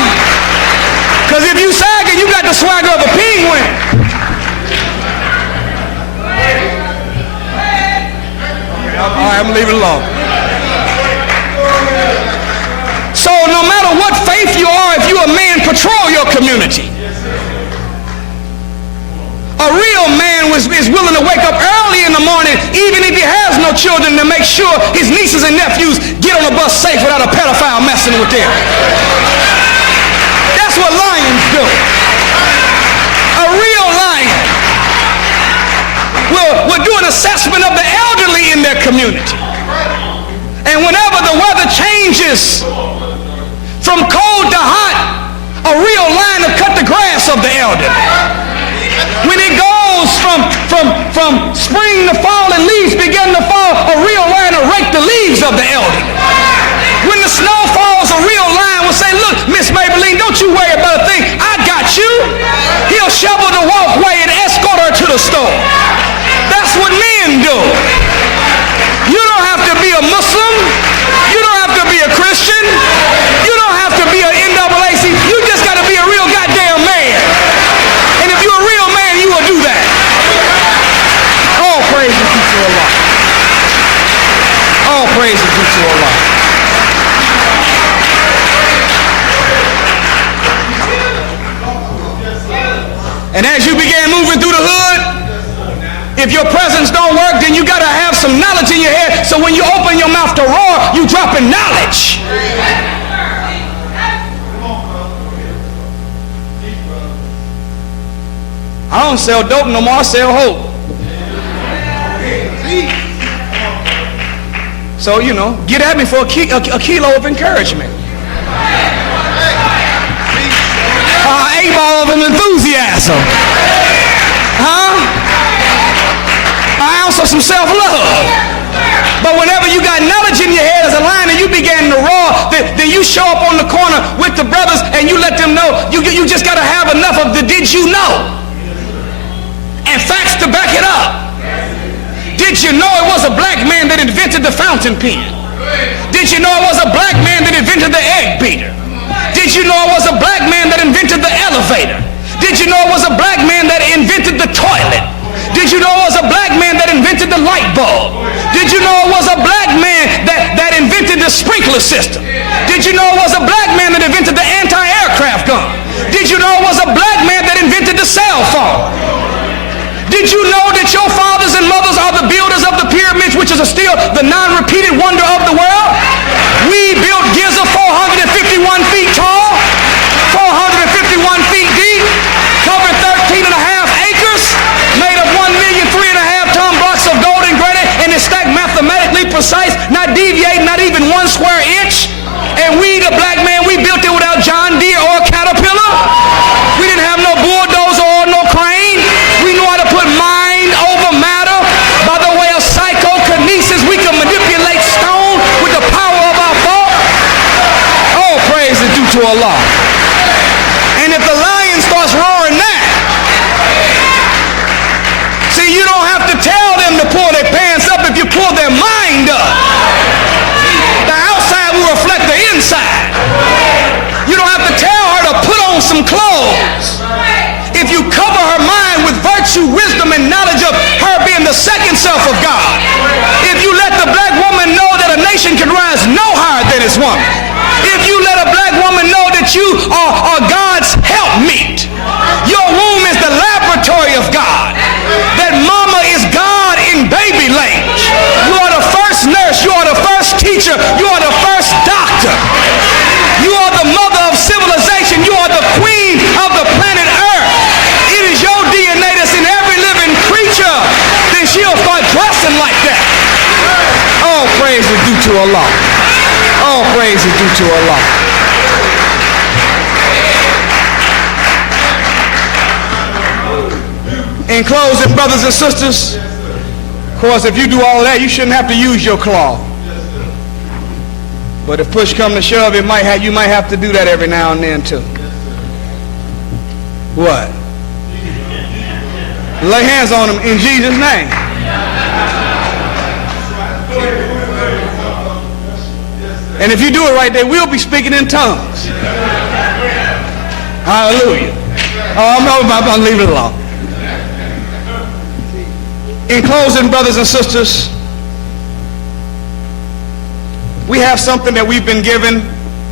Because if you sagging, you got the swagger of a penguin. All right, I'm going to leave it alone. So no matter what faith you are, if you're a man, patrol your community. A real man is willing to wake up early in the morning, even if he has no children, to make sure his nieces and nephews get on the bus safe without a pedophile messing with them. That's what lions do. A real lion will do an assessment of the elderly in their community. And whenever the weather changes from cold to hot, a real lion will cut the grass of the elderly. When it goes from spring to fall and leaves begin to fall, a real lion will rake the leaves of the elderly. When the snow falls, a real lion will say, look, Miss Maybelline, don't you worry about a thing. I got you. He'll shovel the walkway and escort her to the store. That's what men do. You don't have to be a Muslim. You don't have to be a Christian. You don't have to be an NAACP. You just got to be a real goddamn man. And if you're a real man, you will do that. All praise is due to Allah. All praise is due to Allah. And as you began moving through the hood, if your presence don't work, then you got to have some knowledge in your head. So when you open your mouth to roar, you dropping knowledge. I don't sell dope no more, I sell hope. So, you know, get at me for a kilo of encouragement. A ball of enthusiasm. Huh? An ounce of some self-love. But whenever you got knowledge in your head as a lion and you begin to roar, then you show up on the corner with the brothers and you let them know you just got to have enough of the did you know and facts to back it up. Did you know it was a black man that invented the fountain pen? Did you know it was a black man that invented the egg beater? Did you know it was a black man that invented the elevator? Did you know it was a black man that invented the toilet? Did you know it was a black man that invented the light bulb? Did you know it was a black man that invented the sprinkler system? Did you know it was a black man that invented the anti-aircraft gun? Did you know it was a black man that invented the cell phone? Did you know that your fathers and mothers are the builders of the pyramids, which is still the non-repeated wonder of the world? We built Giza 451 feet tall, 451 feet deep, covered 13 and a half acres, made of 1,003.5 ton blocks of gold and granite, and it's stacked mathematically precise, not deviating, not even 1 square inch. And we, the black man, we built it without John Deere or Caterpillar. We didn't have no bulldozer or no crane. We knew how to put mind over matter. By the way of psychokinesis, we can manipulate stone with the power of our thought. All praise is due to Allah. And if the lion starts roaring that, see, you don't have to tell them to pull their pants up if you pull their mind up. The outside will reflect the inside. You don't have to tell her to put on some clothes. If you cover her mind with virtue, wisdom, and knowledge of her being the second self of God. If you let the black woman know that a nation can rise no higher than its woman. If you let a black woman know that you In closing, brothers and sisters, of course, if you do all of that, you shouldn't have to use your claw. But if push comes to shove, you might have to do that every now and then too. What? Lay hands on them in Jesus' name. And if you do it right, they will be speaking in tongues. Hallelujah. Oh, I'm leave it alone. In closing, brothers and sisters, we have something that we've been given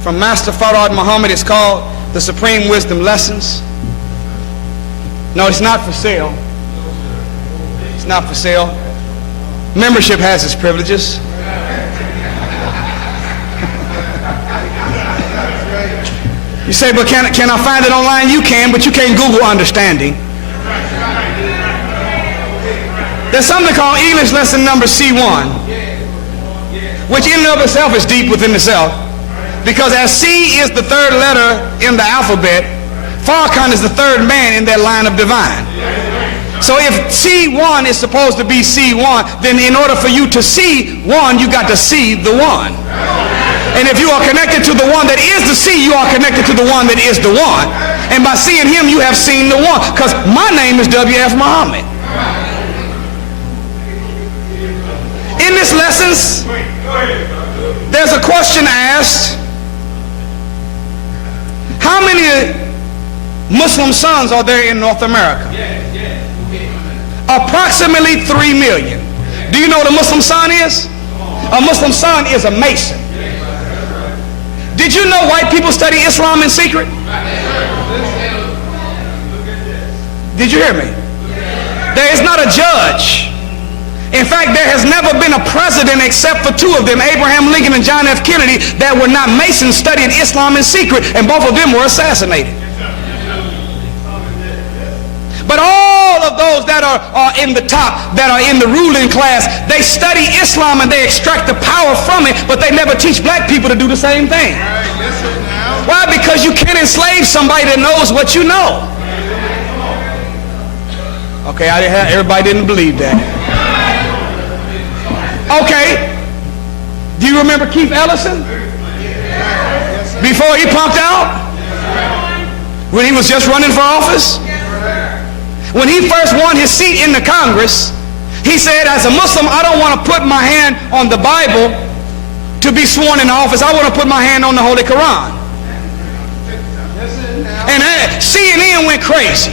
from Master Farad Muhammad. It's called the Supreme Wisdom Lessons. No, it's not for sale. It's not for sale. Membership has its privileges. You say, but can I find it online? You can, but you can't Google understanding. There's something called English lesson number C1, which in and of itself is deep within itself. Because as C is the third letter in the alphabet, Farrakhan is the third man in that line of divine. So if C1 is supposed to be C1, then in order for you to see one, you got to see the one. And if you are connected to the one that is the C, you are connected to the one that is the one. And by seeing him, you have seen the one. Because my name is W.F. Muhammad. In this lessons, there's a question asked: how many Muslim sons are there in North America? Approximately 3 million. Do you know what a Muslim son is? A Muslim son is a Mason. Did you know white people study Islam in secret? Did you hear me? There is not a judge. In fact, there has never been a president except for 2 of them, Abraham Lincoln and John F. Kennedy, that were not Masons studying Islam in secret, and both of them were assassinated. But all of those that are in the top, that are in the ruling class, they study Islam and they extract the power from it, but they never teach black people to do the same thing. Why? Because you can't enslave somebody that knows what you know. Okay, everybody didn't believe that. Okay, do you remember Keith Ellison? Before he punked out? When he was just running for office? When he first won his seat in the Congress, he said, as a Muslim, I don't want to put my hand on the Bible to be sworn in office. I want to put my hand on the Holy Quran. And CNN went crazy.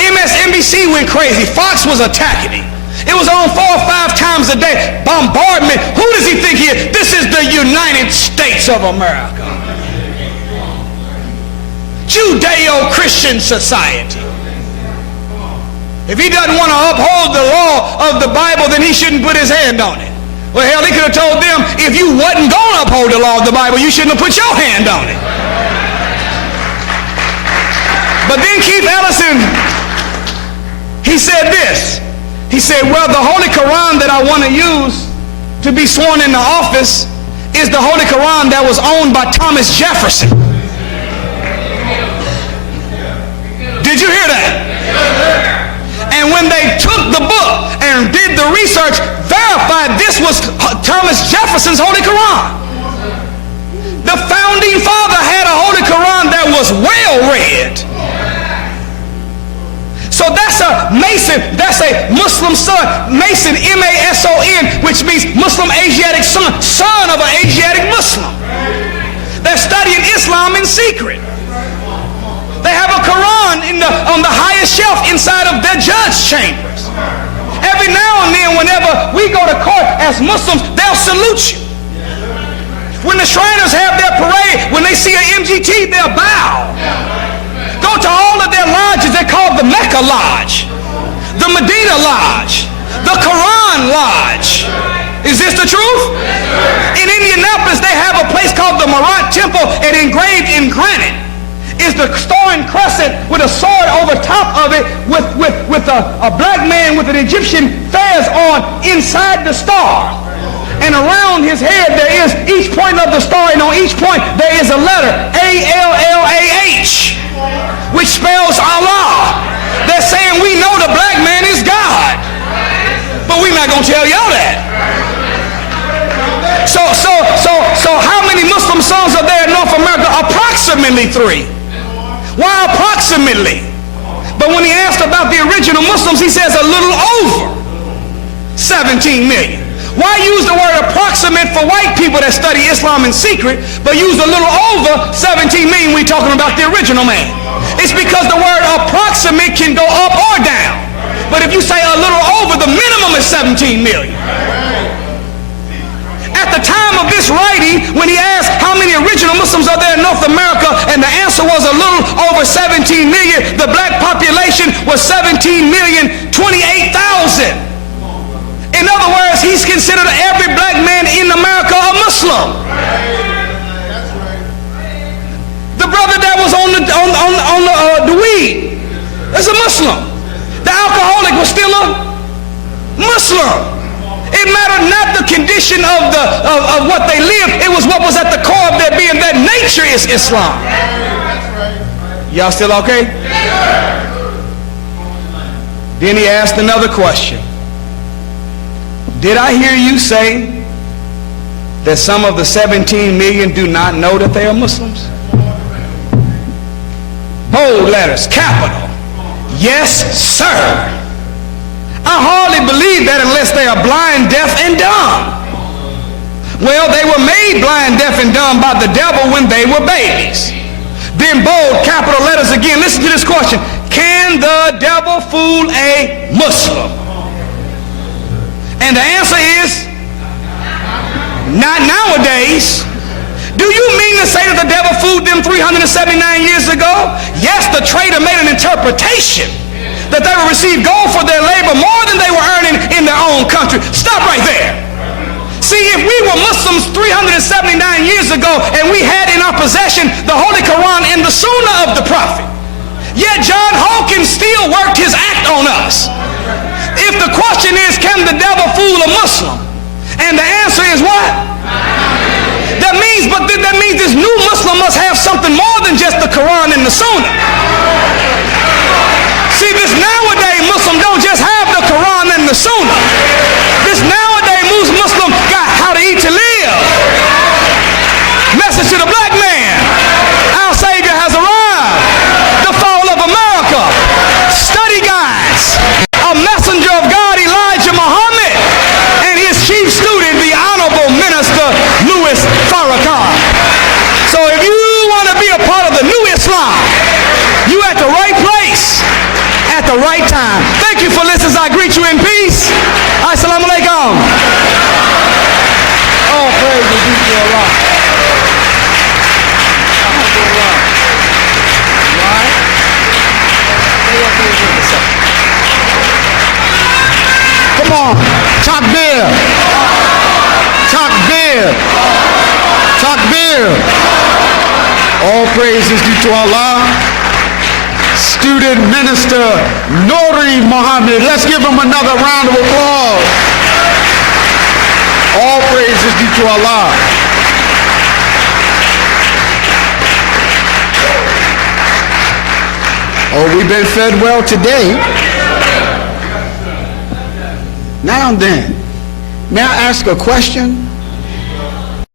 MSNBC went crazy. Fox was attacking him. It was on 4 or 5 times a day. Bombardment. Who does he think he is? This is the United States of America. Judeo-Christian society. If he doesn't want to uphold the law of the Bible, then he shouldn't put his hand on it. Well, hell, he could have told them, if you wasn't going to uphold the law of the Bible, you shouldn't have put your hand on it. But then Keith Ellison, he said this. He said, well, the Holy Quran that I want to use to be sworn into office is the Holy Quran that was owned by Thomas Jefferson. Did you hear that? And when they took the book and did the research, verified this was Thomas Jefferson's Holy Quran. The founding father had a Holy Quran that was well read. So that's a Mason, that's a Muslim son. Mason, M-A-S-O-N, which means Muslim Asiatic son, son of an Asiatic Muslim. They're studying Islam in secret. They have a Quran on the highest shelf inside of their judge chambers. Every now and then, whenever we go to court as Muslims, they'll salute you. When the Shriners have their parade, when they see an MGT, they'll bow. Go to all of their lodges. They're called the Mecca Lodge, the Medina Lodge, the Quran Lodge. Is this the truth? In Indianapolis, they have a place called the Marat Temple, and engraved in granite is the Star and Crescent with a sword over top of it with a black man with an Egyptian fez on inside the star. And around his head there is each point of the star, and on each point there is a letter, A-L-L-A-H, which spells Allah. They're saying we know the gonna tell y'all that. So how many Muslim sons are there in North America? Approximately 3. Why approximately? But when he asked about the original Muslims, he says a little over 17 million. Why use the word approximate for white people that study Islam in secret, but use a little over 17 million when we're talking about the original man? It's because the word approximate can go up or down. But if you say a little over, the minimum is 17 million. At the time of this writing, when he asked how many original Muslims are there in North America, and the answer was a little over 17 million, the black population was 17,028,000. In other words, he's considered every black man in America a Muslim. The brother that was on the weed is a Muslim. The alcoholic was still a Muslim. It mattered not the condition of what they lived. It was what was at the core of their being. That nature is Islam. Y'all still okay? Then he asked another question. Did I hear you say that some of the 17 million do not know that they are Muslims? Bold letters, capital. Yes, sir. I hardly believe that unless they are blind, deaf, and dumb. Well, they were made blind, deaf, and dumb by the devil when they were babies. Then bold, capital letters again. Listen to this question. Can the devil fool a Muslim? And the answer is, not nowadays. Do you mean to say that the devil fooled them 379 years ago? Yes, the trader made an interpretation that they would receive gold for their labor more than they were earning in their own country. Stop right there. See, if we were Muslims 379 years ago and we had in our possession the Holy Quran and the Sunnah of the Prophet, yet John Hawkins still worked his act on us. If the question is, can the devil fool a Muslim? And the answer is what? That means this new Muslim must have something more than just the Quran and the Sunnah. See, this nowadays Muslim don't just have the Quran and the Sunnah. This nowadays Muslim got how to eat to live. Message to the black man. Our Savior has arrived. The fall of America. Study guides. A messenger of God, Elijah Muhammad, and his chief student, the Honorable Minister Louis Farrakhan. So if you want to be a part of the new Islam, you at the right place at the right time. Thank you for listening. I greet you in peace. Assalamu alaikum. All praise be to Allah. Right? Come on. Takbir. Takbir. Takbir. All praises due to Allah. Student Minister Nuri Muhammad. Let's give him another round of applause. All praises due to Allah. Oh, we've been fed well today. Now then, may I ask a question?